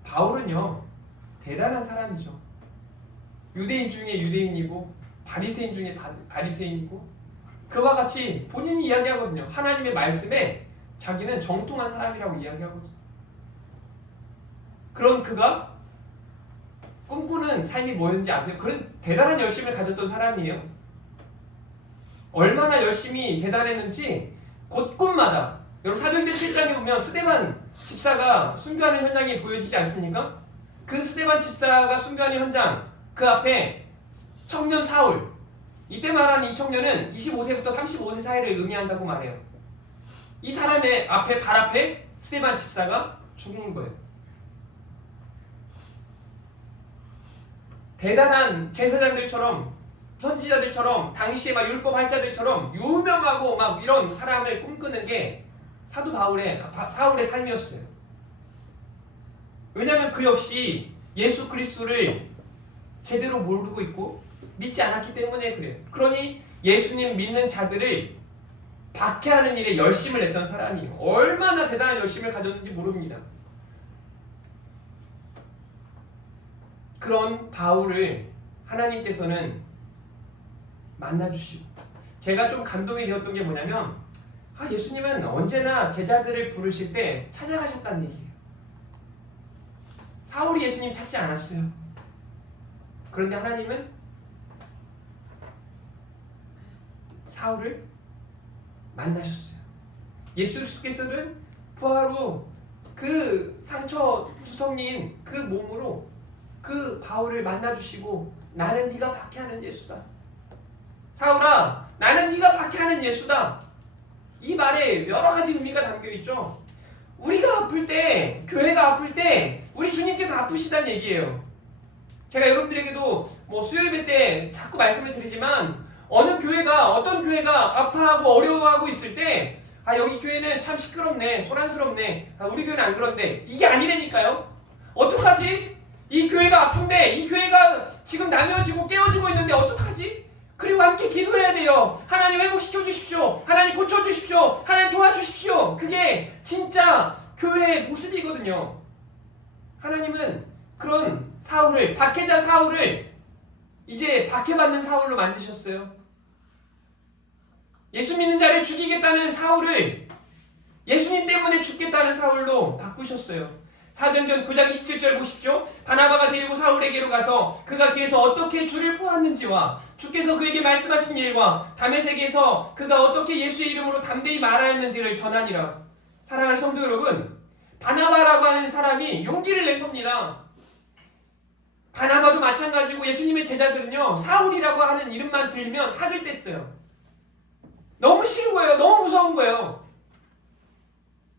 바울은요, 대단한 사람이죠. 유대인 중에 유대인이고 바리새인 중에 바리새인이고 그와 같이 본인이 이야기하거든요. 하나님의 말씀에 자기는 정통한 사람이라고 이야기하거든요. 그런 그가 꿈꾸는 삶이 뭐였는지 아세요? 그런 대단한 열심을 가졌던 사람이에요. 얼마나 열심히 대단했는지 곳곳마다, 여러분 사도행전 7장에 보면 스데반 집사가 순교하는 현장이 보여지지 않습니까? 그 스데반 집사가 순교하는 현장, 그 앞에 청년 사울, 이때 말하는 이 청년은 25세부터 35세 사이를 의미한다고 말해요. 이 사람의 앞에, 발 앞에 스데반 집사가 죽은 거예요. 대단한 제사장들처럼, 선지자들처럼, 당시에 막 율법 할자들처럼 유명하고 막 이런 사람을 꿈꾸는 게 사도 사울의 삶이었어요. 왜냐하면 그 역시 예수 그리스도를 제대로 모르고 있고 믿지 않았기 때문에 그래요. 그러니 예수님 믿는 자들을 박해하는 일에 열심을 냈던 사람이에요. 얼마나 대단한 열심을 가졌는지 모릅니다. 그런 바울을 하나님께서는 만나주시고, 제가 좀 감동이 되었던 게 뭐냐면, 예수님은 언제나 제자들을 부르실 때 찾아가셨다는 얘기예요. 사울이 예수님 찾지 않았어요. 그런데 하나님은 사울을 만나셨어요. 예수께서는 부활 후 그 상처 투성이인 그 몸으로 그 바울을 만나주시고, 나는 네가 박해하는 예수다. 사울아, 나는 네가 박해하는 예수다. 이 말에 여러 가지 의미가 담겨 있죠. 우리가 아플 때, 교회가 아플 때 우리 주님께서 아프시다는 얘기예요. 제가 여러분들에게도 수요예배 때 자꾸 말씀을 드리지만, 어떤 교회가 아파하고 어려워하고 있을 때, 여기 교회는 참 시끄럽네, 소란스럽네, 우리 교회는 안 그런데, 이게 아니라니까요. 어떡하지? 이 교회가 아픈데, 이 교회가 지금 나뉘어지고 깨어지고 있는데 어떡하지? 그리고 함께 기도해야 돼요. 하나님 회복시켜 주십시오. 하나님 고쳐 주십시오. 하나님 도와주십시오. 그게 진짜 교회의 모습이거든요. 하나님은 그런 사울을, 박해자 사울을 이제 박해받는 사울로 만드셨어요. 예수 믿는 자를 죽이겠다는 사울을 예수님 때문에 죽겠다는 사울로 바꾸셨어요. 사도행전 9장 27절 보십시오. 바나바가 데리고 사울에게로 가서 그가 길에서 어떻게 주를 보았는지와 주께서 그에게 말씀하신 일과 다메섹에서 그가 어떻게 예수의 이름으로 담대히 말하였는지를 전하니라. 사랑하는 성도 여러분, 바나바라고 하는 사람이 용기를 낸 겁니다. 바나바도 마찬가지고 예수님의 제자들은요, 사울이라고 하는 이름만 들면 학을 뗐어요. 너무 싫은 거예요. 너무 무서운 거예요.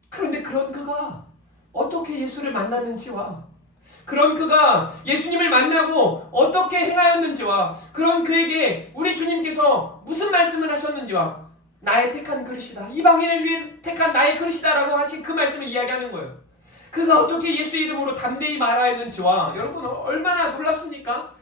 그런데 그런 그가 어떻게 예수를 만났는지와, 그런 그가 예수님을 만나고 어떻게 행하였는지와, 그런 그에게 우리 주님께서 무슨 말씀을 하셨는지와, 나의 택한 그릇이다, 이방인을 위해 택한 나의 그릇이다라고 하신 그 말씀을 이야기하는 거예요. 그가 어떻게 예수 이름으로 담대히 말하였는지와, 여러분 얼마나 놀랍습니까?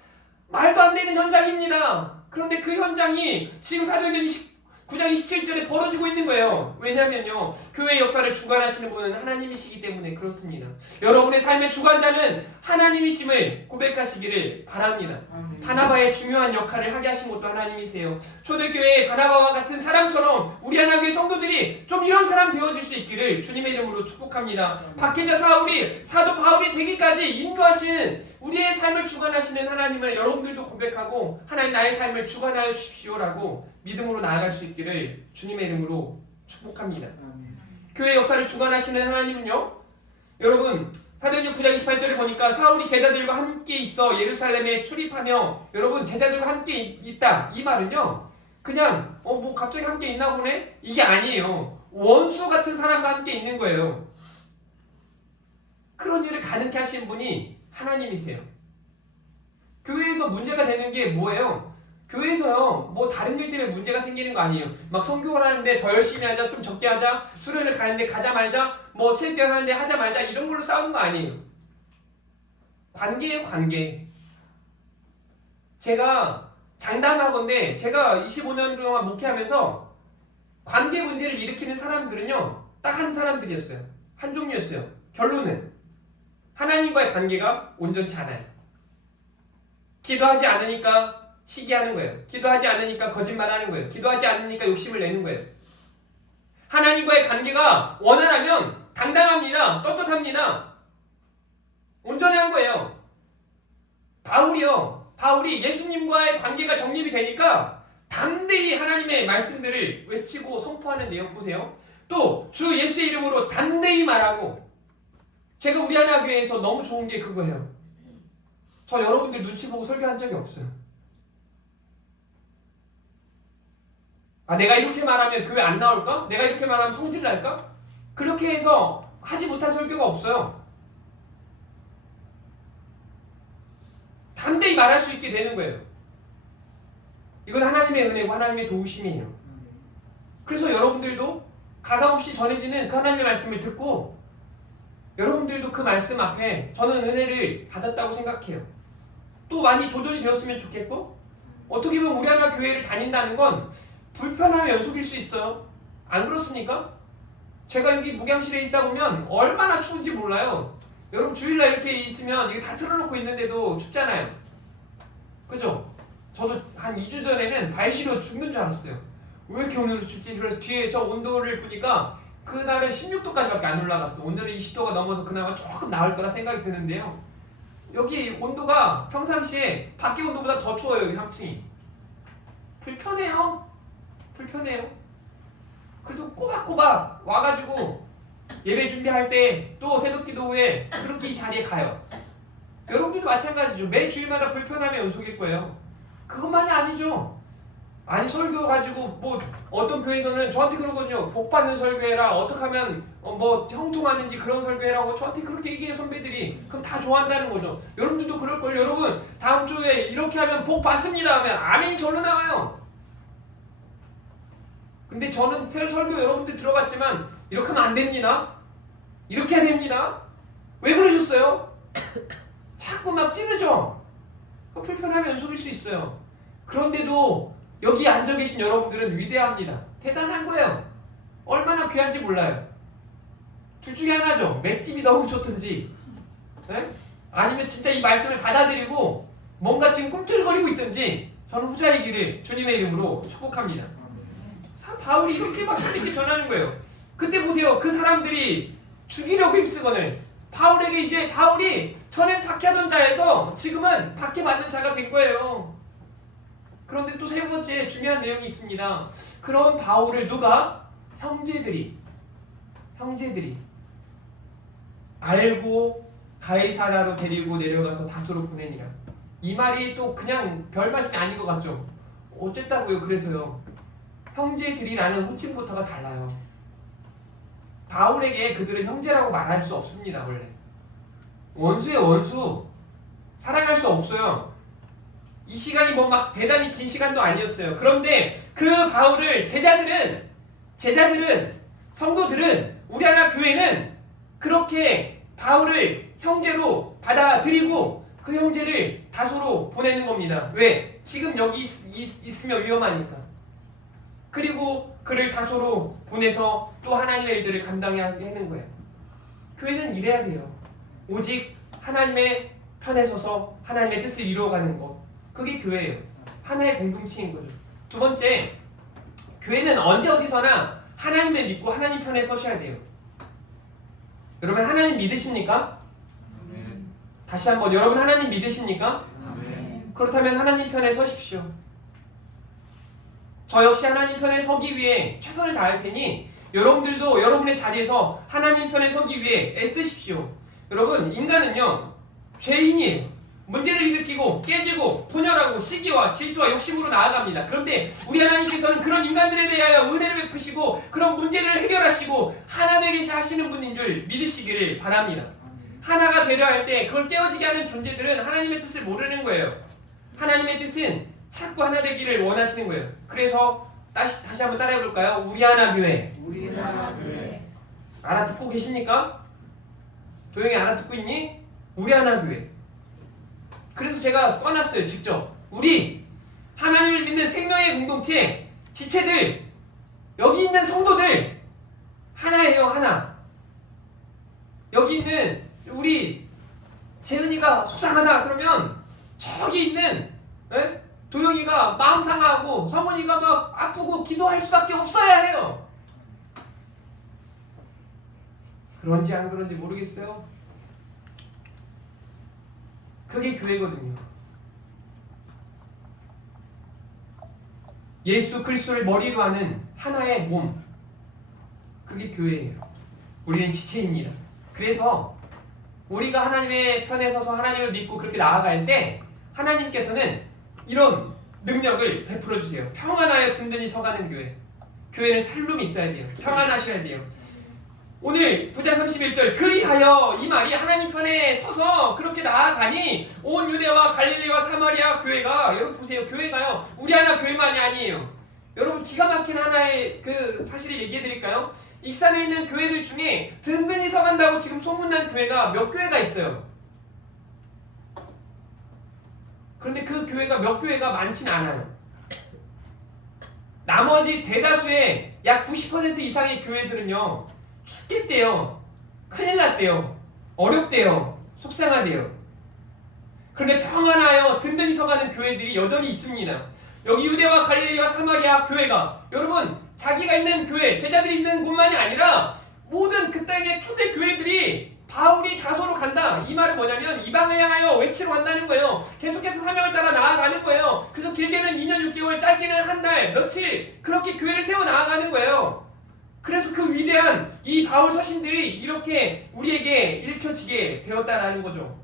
말도 안 되는 현장입니다. 그런데 그 현장이 지금 사도행전 9장 27절에 벌어지고 있는 거예요. 왜냐하면요, 교회의 역사를 주관하시는 분은 하나님이시기 때문에 그렇습니다. 여러분의 삶의 주관자는 하나님이심을 고백하시기를 바랍니다. 바나바의 중요한 역할을 하게 하신 것도 하나님이세요. 초대교회의 바나바와 같은 사람처럼 우리 하나교회 성도들이 좀 이런 사람 되어질 수 있기를 주님의 이름으로 축복합니다. 박해자 사울이 사도 바울이 되기까지 인도하시는, 우리의 삶을 주관하시는 하나님을 여러분들도 고백하고, 하나님 나의 삶을 주관하여 주십시오라고 믿음으로 나아갈 수 있기를 주님의 이름으로 축복합니다. 교회 역사를 주관하시는 하나님은요, 여러분 사도행전 9장 28절에 보니까 사울이 제자들과 함께 있어 예루살렘에 출입하며, 여러분 제자들과 함께 있다, 이 말은요 그냥 뭐 갑자기 함께 있나 보네, 이게 아니에요. 원수 같은 사람과 함께 있는 거예요. 그런 일을 가능케 하신 분이 하나님이세요. 교회에서 문제가 되는 게 뭐예요? 교회에서요, 뭐 다른 일 때문에 문제가 생기는 거 아니에요. 막 성경을 하는데 더 열심히 하자, 좀 적게 하자, 수련을 가는데 가자 말자, 뭐 체육대회 하는데 하자 말자, 이런 걸로 싸우는 거 아니에요. 관계예요, 관계. 제가 장담하건대 제가 25년 동안 목회하면서 관계 문제를 일으키는 사람들은요, 딱 한 사람들이었어요. 한 종류였어요. 결론은 하나님과의 관계가 온전치 않아요. 기도하지 않으니까 시기하는 거예요. 기도하지 않으니까 거짓말하는 거예요. 기도하지 않으니까 욕심을 내는 거예요. 하나님과의 관계가 원활하면 당당합니다. 떳떳합니다. 온전한 거예요. 바울이 예수님과의 관계가 정립이 되니까 담대히 하나님의 말씀들을 외치고 선포하는 내용 보세요. 또 주 예수의 이름으로 담대히 말하고. 제가 우리 하나 교회에서 너무 좋은 게 그거예요. 저 여러분들 눈치 보고 설교한 적이 없어요. 아, 내가 이렇게 말하면 교회 안 나올까? 내가 이렇게 말하면 성질 날까? 그렇게 해서 하지 못한 설교가 없어요. 담대히 말할 수 있게 되는 거예요. 이건 하나님의 은혜고 하나님의 도우심이에요. 그래서 여러분들도 가감없이 전해지는 그 하나님의 말씀을 듣고 여러분들도 그 말씀 앞에 저는 은혜를 받았다고 생각해요. 또 많이 도전이 되었으면 좋겠고, 어떻게 보면 우리 하나 교회를 다닌다는 건 불편함의 연속일 수 있어요. 안 그렇습니까? 제가 여기 목양실에 있다 보면 얼마나 추운지 몰라요. 여러분 주일날 이렇게 있으면 이게 다 틀어놓고 있는데도 춥잖아요. 그죠? 저도 한 2주 전에는 발 시려 죽는 줄 알았어요. 왜 이렇게 오늘 춥지? 그래서 뒤에 저 온도를 보니까 그날은 16도까지밖에 안 올라갔어. 오늘은 20도가 넘어서 그나마 조금 나을 거라 생각이 드는데요. 여기 온도가 평상시에 밖에 온도보다 더 추워요. 여기 3층이. 불편해요. 그래도 꼬박꼬박 와가지고 예배 준비할 때 또 새벽기도 후에 그렇게 이 자리에 가요. 여러분들도 마찬가지죠. 매 주일마다 불편함의 연속일 거예요. 그것만이 아니죠. 아니 설교 가지고 뭐 어떤 교회에서는 저한테 그러거든요. 복받는 설교해라. 어떻게 하면 뭐 형통하는지 그런 설교해라고 저한테 그렇게 얘기해요, 선배들이. 그럼 다 좋아한다는 거죠. 여러분들도 그럴걸. 여러분 다음 주에 이렇게 하면 복 받습니다 하면 아멘 절로 나와요. 근데 저는 설교 여러분들 들어봤지만 이렇게 하면 안 됩니다. 이렇게 해야 됩니다. 왜 그러셨어요? 자꾸 막 찌르죠. 불편함이 연속일 수 있어요. 그런데도 여기 앉아 계신 여러분들은 위대합니다. 대단한 거예요. 얼마나 귀한지 몰라요. 둘 중에 하나죠. 맷집이 너무 좋든지, 네? 아니면 진짜 이 말씀을 받아들이고 뭔가 지금 꿈틀거리고 있든지, 저는 후자이기를 주님의 이름으로 축복합니다. 바울이 이렇게 막 이렇게 전하는 거예요. 그때 보세요. 그 사람들이 죽이려고 힘쓰거늘 바울에게 이제 바울이 전엔 박해하던 자에서 지금은 박해받는 자가 된 거예요. 그런데 또 세 번째 중요한 내용이 있습니다. 그런 바울을 누가? 형제들이 알고 가이사라로 데리고 내려가서 다소로 보내니라. 이 말이 또 그냥 별 말씀이 아닌 것 같죠? 어쨌다고요? 그래서요. 형제들이라는 호칭부터가 달라요. 바울에게 그들은 형제라고 말할 수 없습니다. 원래 원수예요. 원수. 사랑할 수 없어요. 이 시간이 뭐 막 대단히 긴 시간도 아니었어요. 그런데 그 바울을 제자들은 성도들은 우리 하나 교회는 그렇게 바울을 형제로 받아들이고 그 형제를 다소로 보내는 겁니다. 왜? 지금 여기 있으면 위험하니까. 그리고 그를 다소로 보내서 또 하나님의 일들을 감당하게 하는 거예요. 교회는 이래야 돼요. 오직 하나님의 편에 서서 하나님의 뜻을 이루어가는 것. 그게 교회예요. 하나의 공동체인 거죠. 두 번째, 교회는 언제 어디서나 하나님을 믿고 하나님 편에 서셔야 돼요. 여러분 하나님 믿으십니까? 다시 한번, 여러분 하나님 믿으십니까? 그렇다면 하나님 편에 서십시오. 저 역시 하나님 편에 서기 위해 최선을 다할 테니 여러분들도 여러분의 자리에서 하나님 편에 서기 위해 애쓰십시오. 여러분 인간은요 죄인이에요. 문제를 일으키고 깨지고 분열하고 시기와 질투와 욕심으로 나아갑니다. 그런데 우리 하나님께서는 그런 인간들에 대하여 은혜를 베푸시고 그런 문제를 해결하시고 하나 되게 하시는 분인 줄 믿으시기를 바랍니다. 하나가 되려 할 때 그걸 깨어지게 하는 존재들은 하나님의 뜻을 모르는 거예요. 하나님의 뜻은 자꾸 하나 되기를 원하시는 거예요. 그래서 다시 한번 따라해 볼까요? 우리 하나 교회. 알아듣고 계십니까? 조용히 알아듣고 있니? 우리 하나 교회. 그래서 제가 써놨어요. 직접. 우리 하나님을 믿는 생명의 공동체 지체들, 여기 있는 성도들 하나예요. 하나. 여기 있는 우리 재은이가 속상하다 그러면 저기 있는 도영이가 마음 상하고 성훈이가 막 아프고 기도할 수밖에 없어야 해요. 그런지 안 그런지 모르겠어요. 그게 교회거든요. 예수 그리스도를 머리로 하는 하나의 몸, 그게 교회예요. 우리는 지체입니다. 그래서 우리가 하나님의 편에 서서 하나님을 믿고 그렇게 나아갈 때 하나님께서는 이런 능력을 베풀어 주세요. 평안하여 든든히 서가는 교회. 교회는 살룸이 있어야 돼요. 평안하셔야 돼요. 오늘 9장 31절 그리하여, 이 말이 하나님 편에 서서 그렇게 나아가니 온 유대와 갈릴리와 사마리아 교회가, 여러분 보세요. 교회가요 우리 하나 교회만이 아니에요. 여러분 기가 막힌 하나의 그 사실을 얘기해 드릴까요? 익산에 있는 교회들 중에 든든히 서간다고 지금 소문난 교회가 몇 교회가 있어요. 그런데 그 교회가 몇 교회가 많진 않아요. 나머지 대다수의 약 90% 이상의 교회들은요 죽겠대요. 큰일 났대요. 어렵대요. 속상하대요. 그런데 평안하여 든든히 서가는 교회들이 여전히 있습니다. 여기 유대와 갈릴리와 사마리아 교회가, 여러분 자기가 있는 교회, 제자들이 있는 곳만이 아니라 모든 그 땅의 초대 교회들이 바울이 다소로 간다. 이 말은 뭐냐면 이방을 향하여 외치러 간다는 거예요. 계속해서 사명을 따라 나아가는 거예요. 그래서 길게는 2년 6개월, 짧게는 한 달, 며칠 그렇게 교회를 세워 나아가는 거예요. 그래서 그 위대한 이 바울 서신들이 이렇게 우리에게 읽혀지게 되었다라는 거죠.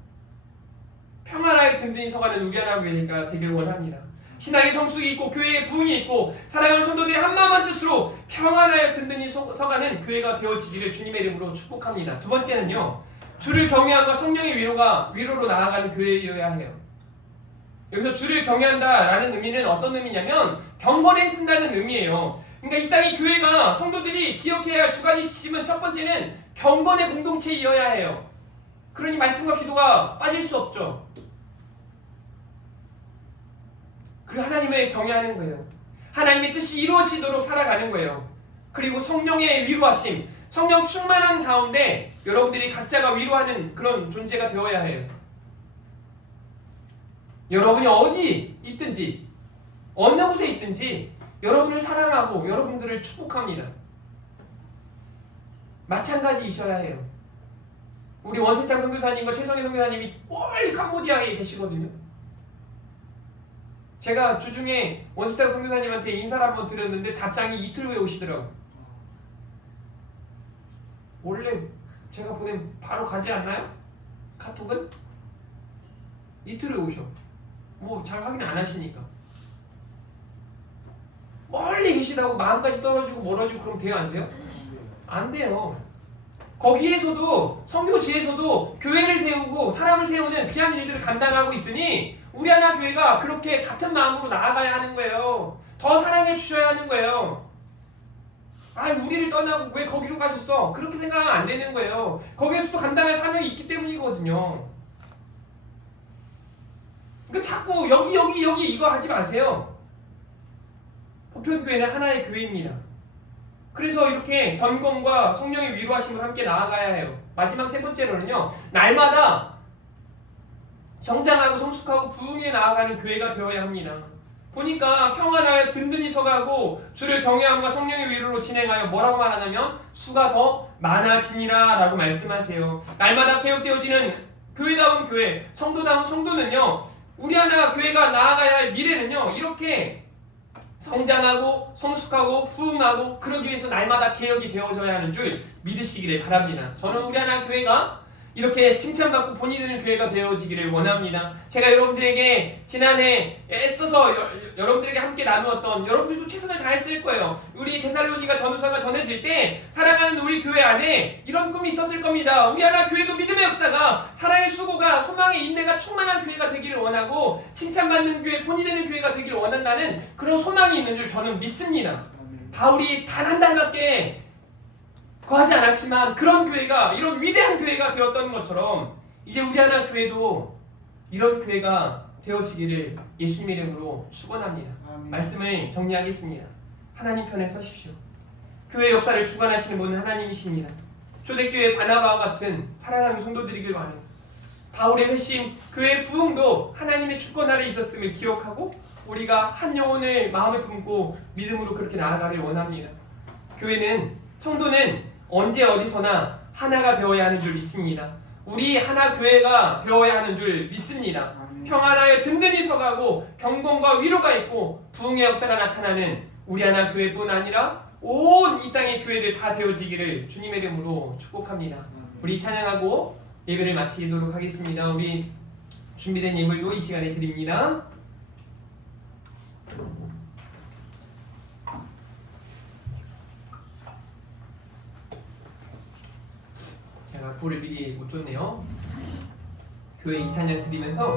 평안하게 든든히 서가는 우리 하나 교회가 되길 원합니다. 신앙의 성숙이 있고 교회의 부흥이 있고 사랑하는 성도들이 한마음 한뜻으로 평안하여 든든히 서가는 교회가 되어지기를 주님의 이름으로 축복합니다. 두 번째는요, 주를 경외함과 성령의 위로로 나아가는 교회여야 해요. 여기서 주를 경외한다라는 의미는 어떤 의미냐면 경건에 쓴다는 의미예요. 그러니까 이 땅의 교회가 성도들이 기억해야 할 두 가지 핵심은, 첫 번째는 경건의 공동체이어야 해요. 그러니 말씀과 기도가 빠질 수 없죠. 그리고 하나님을 경외하는 거예요. 하나님의 뜻이 이루어지도록 살아가는 거예요. 그리고 성령의 위로하심, 성령 충만한 가운데 여러분들이 각자가 위로하는 그런 존재가 되어야 해요. 여러분이 어디 있든지 어느 곳에 있든지 여러분을 사랑하고 여러분들을 축복합니다. 마찬가지이셔야 해요. 우리 원세창 선교사님과 최성희 선교사님이 멀리 캄보디아에 계시거든요. 제가 주중에 원세창 선교사님한테 인사를 한번 드렸는데 답장이 이틀 후에 오시더라고요. 원래 제가 보내면 바로 가지 않나요? 카톡은? 이틀 후에 오셔. 뭐 잘 확인 안 하시니까. 멀리 계시다고 마음까지 떨어지고 멀어지고 그럼 돼요, 안 돼요? 안 돼요. 거기에서도, 선교지에서도 교회를 세우고 사람을 세우는 귀한 일들을 감당하고 있으니 우리 하나 교회가 그렇게 같은 마음으로 나아가야 하는 거예요. 더 사랑해 주셔야 하는 거예요. 아, 우리를 떠나고 왜 거기로 가셨어? 그렇게 생각하면 안 되는 거예요. 거기에서도 감당할 사명이 있기 때문이거든요. 그러니까 자꾸 여기 이거 하지 마세요. 보편교회는 하나의 교회입니다. 그래서 이렇게 경건과 성령의 위로하심을 함께 나아가야 해요. 마지막 세 번째로는요, 날마다 성장하고 성숙하고 부흥해 나아가는 교회가 되어야 합니다. 보니까 평안하여 든든히 서가고 주를 경외함과 성령의 위로로 진행하여 뭐라고 말하냐면 수가 더 많아지니라 라고 말씀하세요. 날마다 개혁되어지는 교회다운 교회, 성도다운 성도는요, 우리 하나 교회가 나아가야 할 미래는요, 이렇게 성장하고 성숙하고 부흥하고 그러기 위해서 날마다 개혁이 되어져야 하는 줄 믿으시기를 바랍니다. 저는 우리 하나 교회가 이렇게 칭찬받고 본이 되는 교회가 되어지기를 원합니다. 제가 여러분들에게 지난해 애써서 여러분들에게 함께 나누었던, 여러분들도 최선을 다했을 거예요. 우리 데살로니가 전후서가 전해질 때 사랑하는 우리 교회 안에 이런 꿈이 있었을 겁니다. 우리 하나 교회도 믿음의 역사가, 사랑의 수고가, 소망의 인내가 충만한 교회가 되기를 원하고 칭찬받는 교회, 본이 되는 교회가 되기를 원한다는 그런 소망이 있는 줄 저는 믿습니다. 바울이 단 한 달밖에 거하지 않았지만 그런 교회가, 이런 위대한 교회가 되었던 것처럼 이제 우리 하나 교회도 이런 교회가 되어지기를 예수님의 이름으로 축원합니다. 말씀을 정리하겠습니다. 하나님 편에 서십시오. 교회 역사를 주관하시는 분은 하나님이십니다. 초대교회 바나바와 같은 사랑하는 성도들이길 바랍니다. 바울의 회심, 교회의 부흥도 하나님의 주권 아래 있었음을 기억하고 우리가 한 영혼을 마음에 품고 믿음으로 그렇게 나아가길 원합니다. 교회는, 성도는 언제 어디서나 하나가 되어야 하는 줄 믿습니다. 우리 하나 교회가 되어야 하는 줄 믿습니다. 평안하에 든든히 서가고 경건과 위로가 있고 부흥의 역사가 나타나는 우리 하나 교회뿐 아니라 온 이 땅의 교회들 다 되어지기를 주님의 이름으로 축복합니다. 우리 찬양하고 예배를 마치도록 하겠습니다. 우리 준비된 예물도 이 시간에 드립니다. 제가 악보를 미리 못 줬네요. 교회 이 찬양 드리면서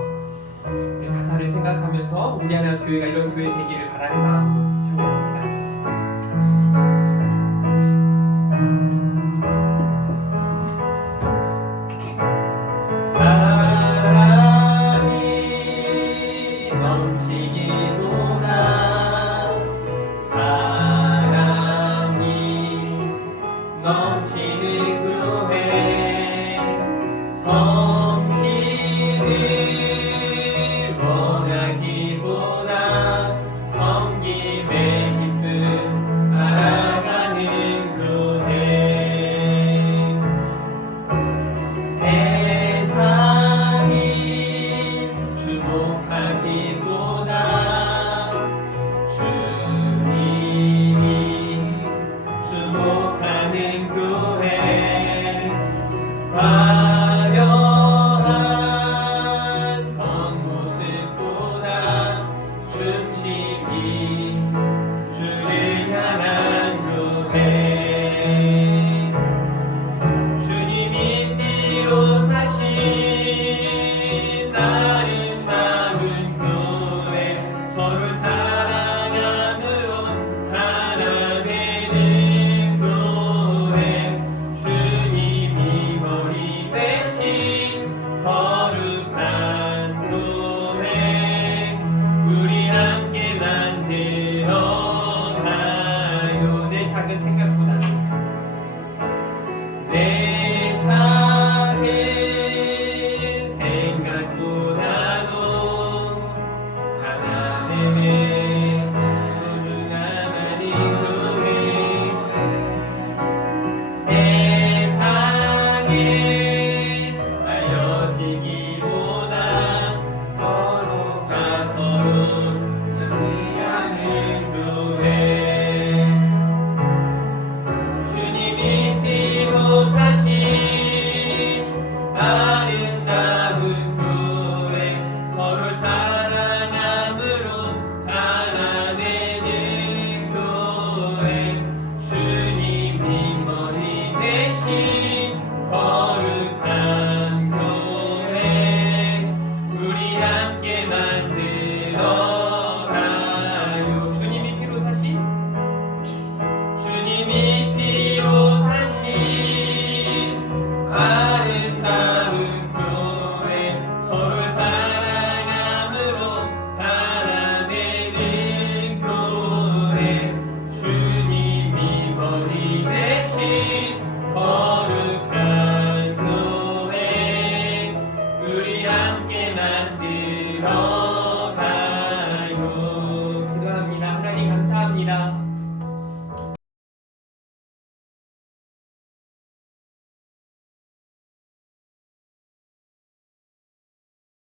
가사를 생각하면서 우리 하나 교회가 이런 교회 되기를 바라는 마음으로 찬양합니다. 사랑이 넘치기보다 사랑이 넘치는 교회 섬김을 원하기보다 섬김의 기쁨 알아가는 교회 세상이 주목하기보다 주님이 주목하는 교회 화려한 겉모습보다 중심이 주를 향한 교회 주님이 피로 사신 아름다운 교회 서로를 사랑함으로 하나 되는 교회 주님이 머리 대신 거룩한 교회 우리 함께 만들어 가요. 내 작은 생각보다는 내 작은 생각보다도 하나님의 소중한 하나님 교회 세상에 알려지기보다 서로가 서로 의미하는 교회 주님이 피로 사신 아름다운 교회 서로를 사랑함으로 하나 되는 교회 주님이 머리 대신 거룩한 교회 우리 함께 만들어 가요. 주님이 피로 사신 주님이 피로 사신 아름다운 교회 서로를 사랑함으로 하나 되는 교회 주님이 머리 대신